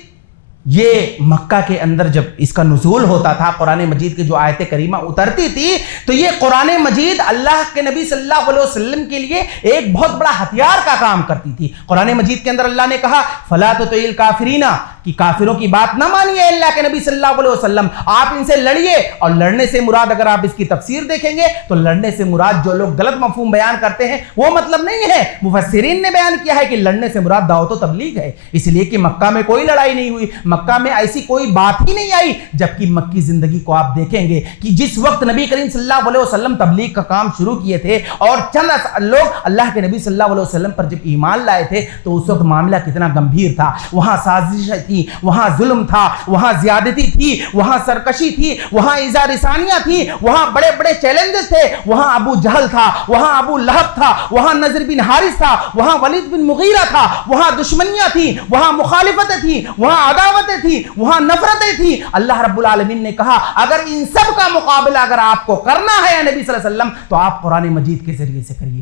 یہ مکہ کے اندر جب اس کا نزول ہوتا تھا, قرآن مجید کی جو آیت کریمہ اترتی تھی, تو یہ قرآن مجید اللہ کے نبی صلی اللہ علیہ وسلم کے لیے ایک بہت بڑا ہتھیار کا کام کرتی تھی. قرآن مجید کے اندر اللہ نے کہا فَلَا تُطِعِ الْكَافِرِينَ, کہ کافروں کی بات نہ مانیے اللہ کے نبی صلی اللہ علیہ وسلم, آپ ان سے لڑیے. اور لڑنے سے مراد اگر آپ اس کی تفسیر دیکھیں گے تو لڑنے سے مراد جو لوگ غلط مفہوم بیان کرتے ہیں وہ مطلب نہیں ہے. مفسرین نے بیان کیا ہے کہ لڑنے سے مراد دعوت و تبلیغ ہے, اس لیے کہ مکہ میں کوئی لڑائی نہیں ہوئی, مکہ میں ایسی کوئی بات ہی نہیں آئی. جبکہ مکی زندگی کو آپ دیکھیں گے کہ جس وقت نبی کریم صلی اللہ علیہ وسلم تبلیغ کا کام شروع کیے تھے اور چند لوگ اللہ کے نبی صلی اللہ علیہ وسلم پر جب ایمان لائے تھے تو اس وقت معاملہ کتنا گمبھیر تھا. وہاں سازش تھی, وہاں ظلم تھا, وہاں زیادتی تھی, وہاں سرکشی تھی, وہاں ایذا رسانیاں تھی, وہاں بڑے بڑے چیلنجز تھے. وہاں ابو جہل تھا, وہاں ابو لہب تھا, وہاں نذر بن حارث تھا, وہاں ولید بن مغیرہ تھا, وہاں دشمنیاں تھیں, وہاں مخالفتیں تھیں, وہاں عداوتیں تھیں, وہاں نفرتیں تھیں. اللہ رب العالمین نے کہا اگر ان سب کا مقابلہ اگر آپ کو کرنا ہے نبی صلی اللہ علیہ وسلم تو آپ قرآن مجید کے ذریعے سے کریے.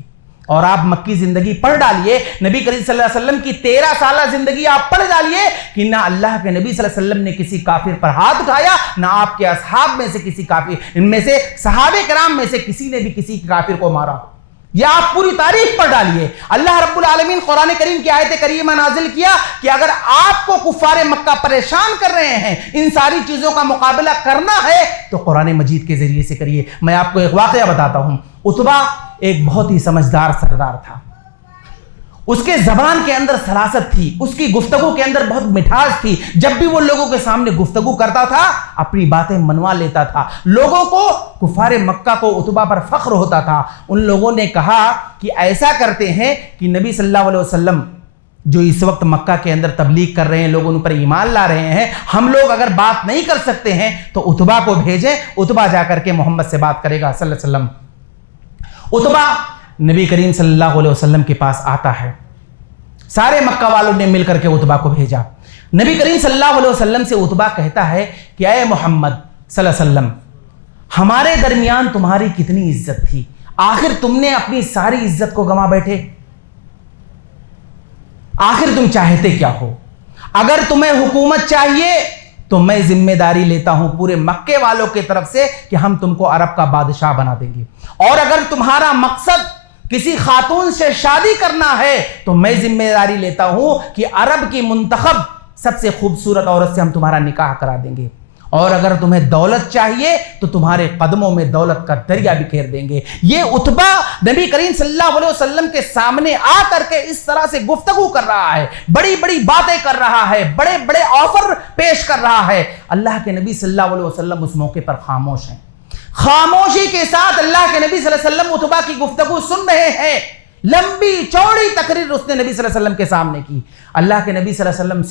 اور آپ مکی زندگی پڑھ ڈالیے, نبی کریم صلی اللہ علیہ وسلم کی 13 سالہ زندگی آپ پڑھ ڈالیے کہ نہ اللہ کے نبی صلی اللہ علیہ وسلم نے کسی کافر پر ہاتھ اٹھایا, نہ آپ کے اصحاب میں سے کسی کافر, ان میں سے صحابہ کرام میں سے کسی نے بھی کسی کافر کو مارا. یہ آپ پوری تاریخ پڑھ ڈالیے. اللہ رب العالمین قرآن کریم کی آیت کریمہ نازل کیا کہ اگر آپ کو کفار مکہ پریشان کر رہے ہیں, ان ساری چیزوں کا مقابلہ کرنا ہے تو قرآن مجید کے ذریعے سے کریے. میں آپ کو ایک واقعہ بتاتا ہوں. عتبہ ایک بہت ہی سمجھدار سردار تھا, اس کے زبان کے اندر سراست تھی, اس کی گفتگو کے اندر بہت مٹھاس تھی. جب بھی وہ لوگوں کے سامنے گفتگو کرتا تھا اپنی باتیں منوا لیتا تھا. لوگوں کو, کفار مکہ کو عتبہ پر فخر ہوتا تھا. ان لوگوں نے کہا کہ ایسا کرتے ہیں کہ نبی صلی اللہ علیہ وسلم جو اس وقت مکہ کے اندر تبلیغ کر رہے ہیں, لوگوں ان پر ایمان لا رہے ہیں, ہم لوگ اگر بات نہیں کر سکتے ہیں تو عتبہ کو بھیجیں, عتبہ جا کر کے محمد سے بات کرے گا صلی اللہ علیہ وسلم. عتبہ نبی کریم صلی اللہ علیہ وسلم کے پاس آتا ہے. سارے مکہ والوں نے مل کر کے عتبہ کو بھیجا. نبی کریم صلی اللہ علیہ وسلم سے عتبہ کہتا ہے کہ اے محمد صلی اللہ علیہ وسلم, ہمارے درمیان تمہاری کتنی عزت تھی, آخر تم نے اپنی ساری عزت کو گما بیٹھے, آخر تم چاہتے کیا ہو؟ اگر تمہیں حکومت چاہیے تو میں ذمہ داری لیتا ہوں پورے مکے والوں کی طرف سے کہ ہم تم کو عرب کا بادشاہ بنا دیں گے, اور اگر تمہارا مقصد کسی خاتون سے شادی کرنا ہے تو میں ذمہ داری لیتا ہوں کہ عرب کی منتخب سب سے خوبصورت عورت سے ہم تمہارا نکاح کرا دیں گے, اور اگر تمہیں دولت چاہیے تو تمہارے قدموں میں دولت کا دریا بکھیر دیں گے. یہ عتبہ نبی کریم صلی اللہ علیہ وسلم کے سامنے آ کر کے اس طرح سے گفتگو کر رہا ہے, بڑی بڑی باتیں کر رہا ہے, بڑے بڑے آفر پیش کر رہا ہے. اللہ کے نبی صلی اللہ علیہ وسلم اس موقع پر خاموش ہیں. خاموشی کے ساتھ اللہ کے نبی صلی اللہ علیہ وسلم عتبہ کی گفتگو سن رہے ہیں. لمبی چوڑی تقریر اس نے نبی صلی اللہ علیہ وسلم کے سامنے کی. اللہ کے نبی صلی اللہ علیہ وسلم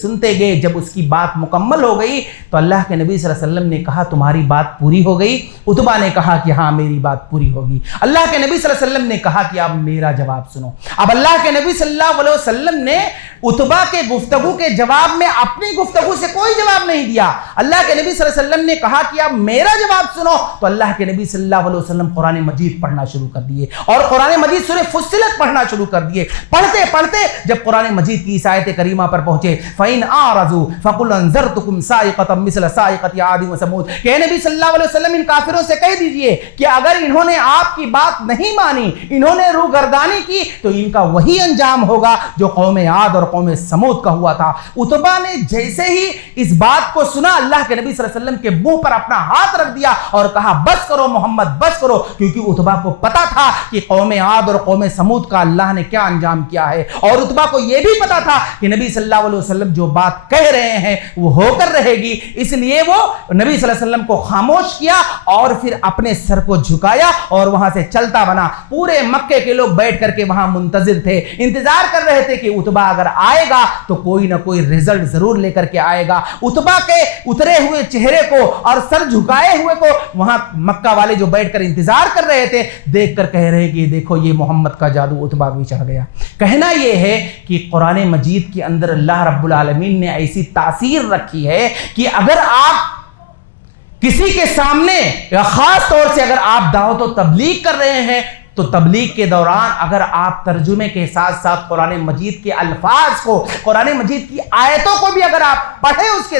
سنتے گئے. جب اس کی بات مکمل ہو گئی تو اللہ کے نبی صلی اللہ علیہ وسلم نے کہا تمہاری بات پوری ہو گئی؟ عتبہ نے کہا کہ ہاں میری بات پوری ہوگی. اللہ کے نبی صلی اللہ علیہ وسلم نے کہا کہ اب میرا جواب سنو. اب اللہ کے نبی صلی اللہ علیہ وسلم نے عتبہ کے گفتگو کے جواب میں اپنی گفتگو سے کوئی جواب نہیں دیا. اللہ کے نبی صلی اللہ علیہ وسلم نے کہا کہ اب میرا جواب سنو. تو اللہ کے نبی صلی اللہ علیہ وسلم قرآن مجید پڑھنا شروع کر دیے, اور قرآن مجید سورہ فصلت پڑھنا شروع کر دیے. پڑھتے پڑھتے جب قرآن مجید کی اس آیت کریمہ پر پہنچے فَإِنْ أَعْرَضُوا فَقُلْ أَنذَرْتُكُمْ صَاعِقَةً مِثْلَ صَاعِقَةِ عَادٍ وَثَمُودَ, کہ نبی صلی اللہ علیہ وسلم ان کافروں سے کہہ دیجئے کہ اگر انہوں نے آپ کی بات نہیں مانی, انہوں نے روگردانی کی, تو ان کا وہی انجام ہوگا جو قوم عاد اور قوم سمود کا ہوا تھا. عتبہ نے جیسے ہی اس بات کو سنا اللہ کے نبی صلی اللہ علیہ وسلم کے منہ پر اپنا ہاتھ رکھ دیا اور کہا بس کرو محمد بس کرو, کیونکہ عتبہ کو پتا تھا کہ قوم عاد اور قوم سمود کا اللہ نے کیا انجام کیا ہے. اور عتبہ کو یہ بھی بھی پتا تھا کہ نبی صلی اللہ علیہ وسلم جو بات کہہ رہے ہیں وہ ہو کر رہے گی، اس لیے وہ نبی صلی اللہ علیہ وسلم کو خاموش کیا اور پھر اپنے سر کو جھکایا اور وہاں سے چلتا بنا۔ پورے مکے کے لوگ بیٹھ کر کے وہاں منتظر تھے، انتظار کر رہے تھے کہ عتبہ اگر آئے گا تو کوئی نہ کوئی رزلٹ ضرور لے کر کے آئے گا۔ عتبہ کے اترے ہوئے چہرے کو اور سر جھکائے ہوئے کو وہاں مکہ والے جو بیٹھ کر انتظار کر رہے تھے دیکھ کر کہہ رہے کہ دیکھو یہ محمد کا جادو عتبہ بھی چڑھ گیا۔ کہنا یہ ہے کہ قرآن مجید کے اندر اللہ رب العالمین نے ایسی تاثیر رکھی ہے کہ اگر آپ کسی کے سامنے یا خاص طور سے اگر آپ دعوت و تبلیغ کر رہے ہیں تو تبلیغ کے دوران اگر آپ ترجمے کے ساتھ ساتھ قرآن مجید کے الفاظ کو، قرآن مجید کی آیتوں کو بھی اگر آپ پڑھیں اس کے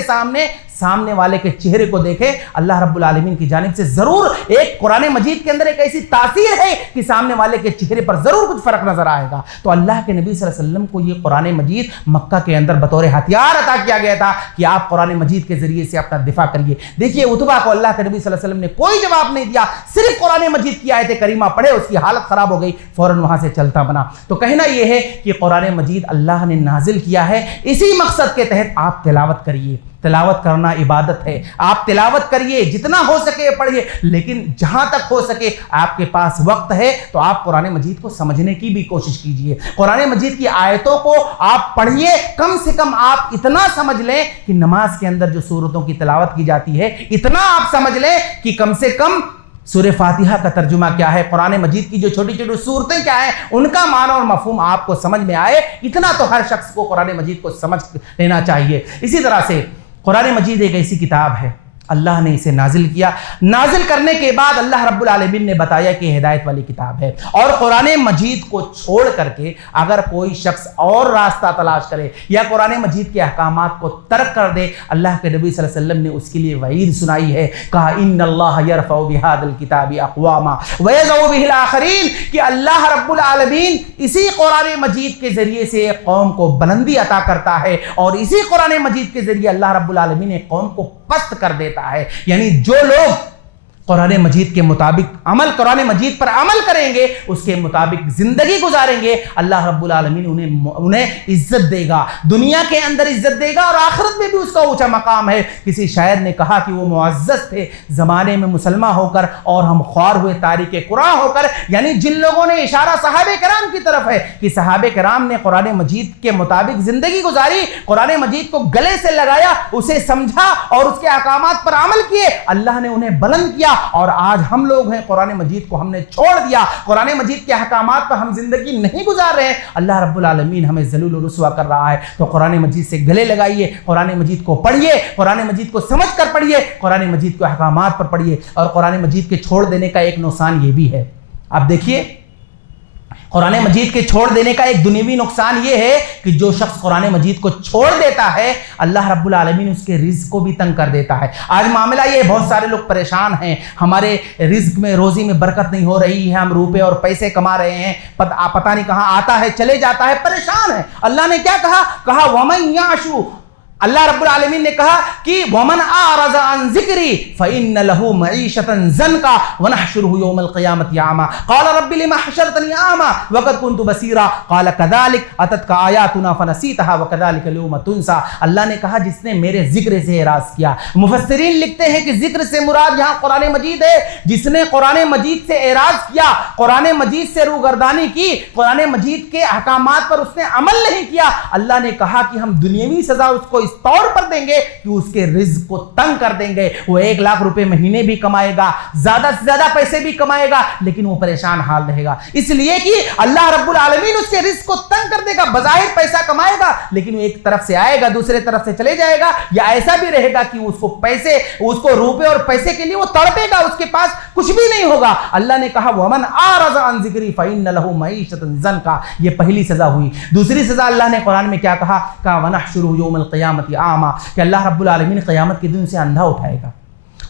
سامنے والے کے چہرے کو دیکھیں، اللہ رب العالمین کی جانب سے ضرور ایک قرآن مجید کے اندر ایک ایسی تاثیر ہے کہ سامنے والے کے چہرے پر ضرور کچھ فرق نظر آئے گا۔ تو اللہ کے نبی صلی اللہ علیہ وسلم کو یہ قرآن مجید مکہ کے اندر بطور ہتھیار عطا کیا گیا تھا کہ آپ قرآن مجید کے ذریعے سے اپنا دفاع کریے۔ دیکھیے عتبہ کو اللہ کے نبی صلی اللہ علیہ وسلم نے کوئی جواب نہیں دیا، صرف قرآن مجید کی آیت کریمہ پڑھے، اس کی حالت خراب ہو گئی، فوراً وہاں سے چلتا بنا۔ تو کہنا یہ ہے کہ قرآن مجید اللہ نے نازل کیا ہے اسی مقصد کے تحت آپ تلاوت کریے۔ تلاوت کرنا عبادت ہے، آپ تلاوت کریے، جتنا ہو سکے پڑھیے، لیکن جہاں تک ہو سکے آپ کے پاس وقت ہے تو آپ قرآن مجید کو سمجھنے کی بھی کوشش کیجئے۔ قرآن مجید کی آیتوں کو آپ پڑھیے، کم سے کم آپ اتنا سمجھ لیں کہ نماز کے اندر جو سورتوں کی تلاوت کی جاتی ہے اتنا آپ سمجھ لیں کہ کم سے کم سورہ فاتحہ کا ترجمہ کیا ہے، قرآن مجید کی جو چھوٹی چھوٹی صورتیں کیا ہیں ان کا معنی اور مفہوم آپ کو سمجھ میں آئے، اتنا تو ہر شخص کو قرآن مجید کو سمجھ لینا چاہیے۔ اسی طرح سے قرآن مجید ایک ایسی کتاب ہے، اللہ نے اسے نازل کیا، نازل کرنے کے بعد اللہ رب العالمین نے بتایا کہ ہدایت والی کتاب ہے، اور قرآن مجید کو چھوڑ کر کے اگر کوئی شخص اور راستہ تلاش کرے یا قرآن مجید کے احکامات کو ترک کر دے، اللہ کے نبی صلی اللہ علیہ وسلم نے اس کے لیے وعید سنائی ہے، کہا ان اللہ یرفع بہذا الکتاب اقواما ویضع بہ الآخرین، کہ اللہ رب العالمین اسی قرآن مجید کے ذریعے سے ایک قوم کو بلندی عطا کرتا ہے اور اسی قرآن مجید کے ذریعے اللہ رب العالمین ایک قوم کو پست کر دیتا ہے۔ یعنی جو لوگ قرآن مجید کے مطابق قرآن مجید پر عمل کریں گے، اس کے مطابق زندگی گزاریں گے، اللہ رب العالمین انہیں عزت دے گا، دنیا کے اندر عزت دے گا اور آخرت میں بھی اس کا اونچا مقام ہے۔ کسی شاعر نے کہا کہ وہ معزز تھے زمانے میں مسلمان ہو کر اور ہم خوار ہوئے تاریک قرآن ہو کر، یعنی جن لوگوں نے اشارہ صحابہ کرام کی طرف ہے کہ صحابہ کرام نے قرآن مجید کے مطابق زندگی گزاری، قرآن مجید کو گلے سے لگایا، اسے سمجھا اور اس کے احکامات پر عمل کیے، اللہ نے انہیں بلند کیا۔ اور آج ہم لوگ ہیں قرآن مجید کو ہم نے چھوڑ دیا، قرآن مجید کے احکامات پر ہم زندگی نہیں گزار رہے ہیں، اللہ رب العالمین ہمیں ذلیل و رسوا کر رہا ہے۔ تو قرآن مجید سے گلے لگائیے، قرآن مجید کو پڑھیے، قرآن مجید کو سمجھ کر پڑھیے، قرآن مجید کو احکامات پر پڑھیے۔ اور قرآن مجید کے چھوڑ دینے کا ایک نقصان یہ بھی ہے، اب دیکھیے قرآن مجید کے چھوڑ دینے کا ایک دنیوی نقصان یہ ہے کہ جو شخص قرآن مجید کو چھوڑ دیتا ہے اللہ رب العالمین اس کے رزق کو بھی تنگ کر دیتا ہے۔ آج معاملہ یہ بہت سارے لوگ پریشان ہیں، ہمارے رزق میں روزی میں برکت نہیں ہو رہی ہے، ہم روپے اور پیسے کما رہے ہیں، پتہ نہیں کہاں آتا ہے چلے جاتا ہے، پریشان ہے۔ اللہ نے کیا کہا وَمَن يَعْشُ، اللہ رب العالمین نے کہا کہ وَمَنْ أَعْرَضَ عَنْ ذِكْرِي فَإِنَّ لَهُ مَعِيشَةً ضَنْكًا وَنَحْشُرُهُ يَوْمَ الْقِيَامَةِ أَعْمَى قَالَ رَبِّ لِمَ حَشَرْتَنِي أَعْمَى وَقَدْ كُنْتُ بَصِيرًا قَالَ كَذَلِكَ أَتَتْكَ آيَاتُنَا فَنَسِيتَهَا وَكَذَلِكَ الْيَوْمَ تُنسَى۔ اللہ نے کہا جس نے میرے ذکر سے اعراض کیا، مفسرین لکھتے ہیں کہ ذکر سے مراد یہاں قرآن مجید ہے، جس نے قرآن مجید سے اعراض کیا، قرآن مجید سے روگردانی کی، قرآن مجید کے احکامات پر اس نے عمل نہیں کیا، اللہ نے کہا کہ ہم دنیاوی سزا اس کو اس طور پر دیں گے کہ اس کے رزق کو تنگ کر دیں گے۔ وہ 1 لاکھ روپے مہینے بھی کمائے گا، زیادہ سے زیادہ پیسے بھی کمائے گا، لیکن وہ پریشان حال رہے گا، اس لیے کہ اللہ رب العالمین اس کے رزق کو تنگ کر دے گا۔ بظاہر پیسہ کمائے گا لیکن وہ ایک طرف سے آئے گا دوسرے طرف سے چلے جائے گا، یا ایسا بھی رہے گا کہ اس کو روپے اور پیسے کے لیے وہ تڑپے گا، اس کے پاس کچھ بھی نہیں ہوگا۔ اللہ نے کہا وَمَنْ أَعْرَضَ عَنْ ذِكْرِي فَإِنَّ لَهُ مَعِيشَةً ضَنْكًا، یہ پہلی سزا ہوئی۔ دوسری سزا اللہ نے قرآن میں کیا کہا وَنَحْشُرُهُ يَوْمَ الْقِيَامَةِ أَعْمَى، کہ اللہ رب العالمین قیامت کے دن سے اندھا اٹھائے گا۔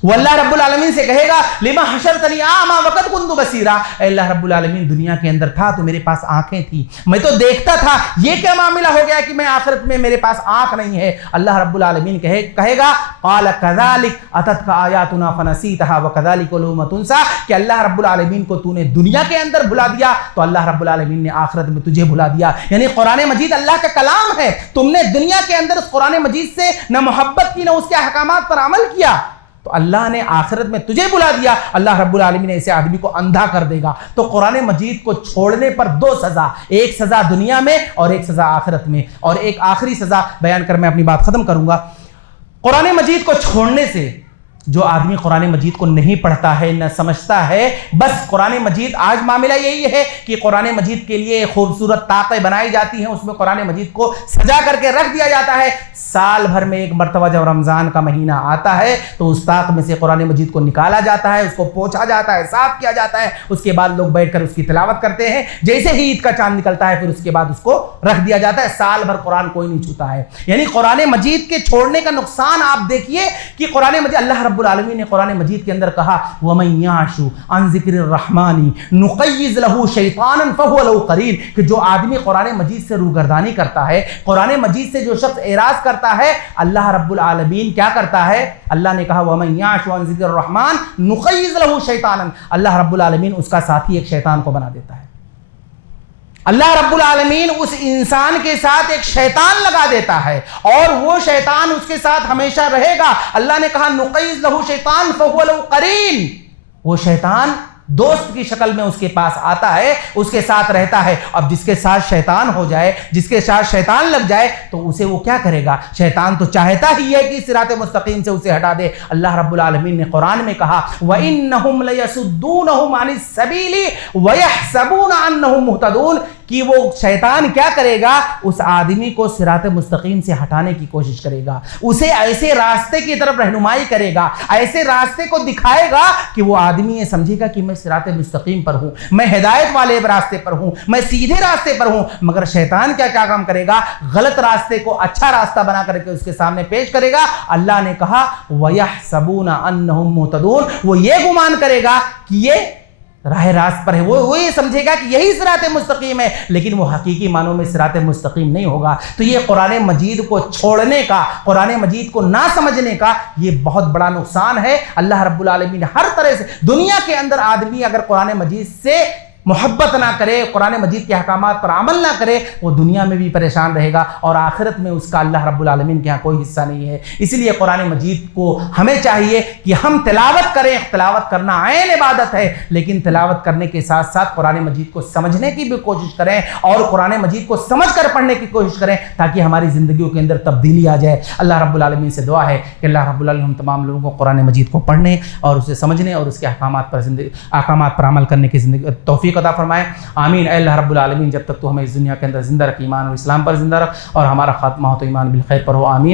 وہ اللہ رب العالمین سے کہے گا لما حشرتنی اعمی وقد كنت بصیرا، اے اللہ رب العالمین دنیا کے اندر تھا تو میرے پاس آنکھیں تھی، میں تو دیکھتا تھا، یہ کیا معاملہ ہو گیا کہ میں آخرت میں میرے پاس آنکھ نہیں ہے؟ اللہ رب العالمین کہے گا قال كذلك اتتك آیاتنا فنسیتها وكذلك اليوم تنسى، کہ اللہ رب العالمین کو تو نے دنیا کے اندر بھلا دیا تو اللہ رب العالمین نے آخرت میں تجھے بھلا دیا۔ یعنی قرآن مجید اللہ کا کلام ہے، تم نے دنیا کے اندر اس قرآن مجید سے نہ محبت کی نہ اس کے احکامات پر عمل کیا تو اللہ نے آخرت میں تجھے بلا دیا، اللہ رب العالمین ایسے آدمی کو اندھا کر دے گا۔ تو قرآن مجید کو چھوڑنے پر دو سزا، ایک سزا دنیا میں اور ایک سزا آخرت میں، اور ایک آخری سزا بیان کر میں اپنی بات ختم کروں گا۔ قرآن مجید کو چھوڑنے سے جو آدمی قرآن مجید کو نہیں پڑھتا ہے نہ سمجھتا ہے، بس قرآن مجید آج معاملہ یہی ہے کہ قرآن مجید کے لیے خوبصورت طاقیں بنائی جاتی ہیں، اس میں قرآن مجید کو سجا کر کے رکھ دیا جاتا ہے، سال بھر میں ایک مرتبہ جب رمضان کا مہینہ آتا ہے تو اس طاق میں سے قرآن مجید کو نکالا جاتا ہے، اس کو پوچھا جاتا ہے، صاف کیا جاتا ہے، اس کے بعد لوگ بیٹھ کر اس کی تلاوت کرتے ہیں، جیسے ہی عید کا چاند نکلتا ہے پھر اس کے بعد اس کو رکھ دیا جاتا ہے، سال بھر قرآن کوئی نہیں چھوتا ہے۔ یعنی قرآن مجید کے چھوڑنے کا نقصان آپ دیکھیے کہ قرآن مجید اللہ رب العالمین نے قرآن مجید کے اندر کہا وَمَن يَعْشُ عَن ذِكْرِ الرَّحْمَنِ نُقَيِّضْ لَهُ شَيْطَانًا فَهُوَ لَهُ قَرِينٌ، کہ جو آدمی قرآن مجید سے روگردانی کرتا ہے، قرآن مجید سے جو شخص اعراض کرتا ہے، اللہ رب العالمین کیا کرتا ہے؟ اللہ نے کہا وَمَن يَعْشُ عَن ذِكْرِ الرَّحْمَنِ نُقَيِّضْ لَهُ شَيْطَانًا، اللہ رب العالمین اس کا ساتھی ایک شیطان کو بنا دیتا ہے۔ اللہ رب العالمین اس انسان کے ساتھ ایک شیطان لگا دیتا ہے اور وہ شیطان اس کے ساتھ ہمیشہ رہے گا۔ اللہ نے کہا نُقَيِّضْ لَهُ شَيْطَانٌ فَهُوَ لَهُ قَرِينٌ، وہ شیطان دوست کی شکل میں اس کے پاس آتا ہے، اس کے ساتھ رہتا ہے۔ اب جس کے ساتھ شیطان ہو جائے، جس کے ساتھ شیطان لگ جائے تو اسے وہ کیا کرے گا؟ شیطان تو چاہتا ہی ہے کہ صراط مستقیم سے اسے ہٹا دے۔ اللہ رب العالمین نے قرآن میں کہا وَإِنَّهُمْ لَيَسُدُّونَهُمْ عَنِ السَّبِيلِ وَيَحْسَبُونَ أَنَّهُمْ مُهْتَدُونَ، کہ وہ شیطان کیا کرے گا؟ اس آدمی کو صراط مستقیم سے ہٹانے کی کوشش کرے گا، اسے ایسے راستے کی طرف رہنمائی کرے گا، ایسے راستے کو دکھائے گا کہ وہ آدمی یہ سمجھے گا کہ میں صراط مستقیم پر ہوں، میں ہدایت والے راستے پر ہوں، میں سیدھے راستے پر ہوں۔ مگر شیطان کیا کام کرے گا؟ غلط راستے کو اچھا راستہ بنا کر کے اس کے سامنے پیش کرے گا۔ اللہ نے کہا وَيَحْسَبُونَ أَنَّهُمْ مُهْتَدُونَ، وہ یہ گمان کرے گا کہ یہ راہ راست پر ہے، وہ یہ سمجھے گا کہ یہی صراط مستقیم ہے، لیکن وہ حقیقی معنوں میں صراط مستقیم نہیں ہوگا۔ تو یہ قرآن مجید کو چھوڑنے کا، قرآن مجید کو نہ سمجھنے کا یہ بہت بڑا نقصان ہے۔ اللہ رب العالمین ہر طرح سے دنیا کے اندر آدمی اگر قرآن مجید سے محبت نہ کرے، قرآن مجید کے احکامات پر عمل نہ کرے، وہ دنیا میں بھی پریشان رہے گا اور آخرت میں اس کا اللہ رب العالمین کے ہاں کوئی حصہ نہیں ہے۔ اس لیے قرآن مجید کو ہمیں چاہیے کہ ہم تلاوت کریں، تلاوت کرنا عین عبادت ہے، لیکن تلاوت کرنے کے ساتھ ساتھ قرآن مجید کو سمجھنے کی بھی کوشش کریں اور قرآن مجید کو سمجھ کر پڑھنے کی کوشش کریں تاکہ ہماری زندگیوں کے اندر تبدیلی آ جائے۔ اللہ رب العالمین سے دعا ہے کہ اللہ رب العالمین ہم تمام لوگوں کو قرآن مجید کو پڑھنے اور اسے سمجھنے اور اس کے احکامات پر عمل کرنے کی توفیق عطا فرمائے، آمین۔ اے اللہ رب العالمین جب تک تو ہمیں اس دنیا کے اندر زندہ رکھ، ایمان اور اسلام پر زندہ رکھ اور ہمارا خاتمہ ہو تو ایمان بالخیر پر ہو، آمین۔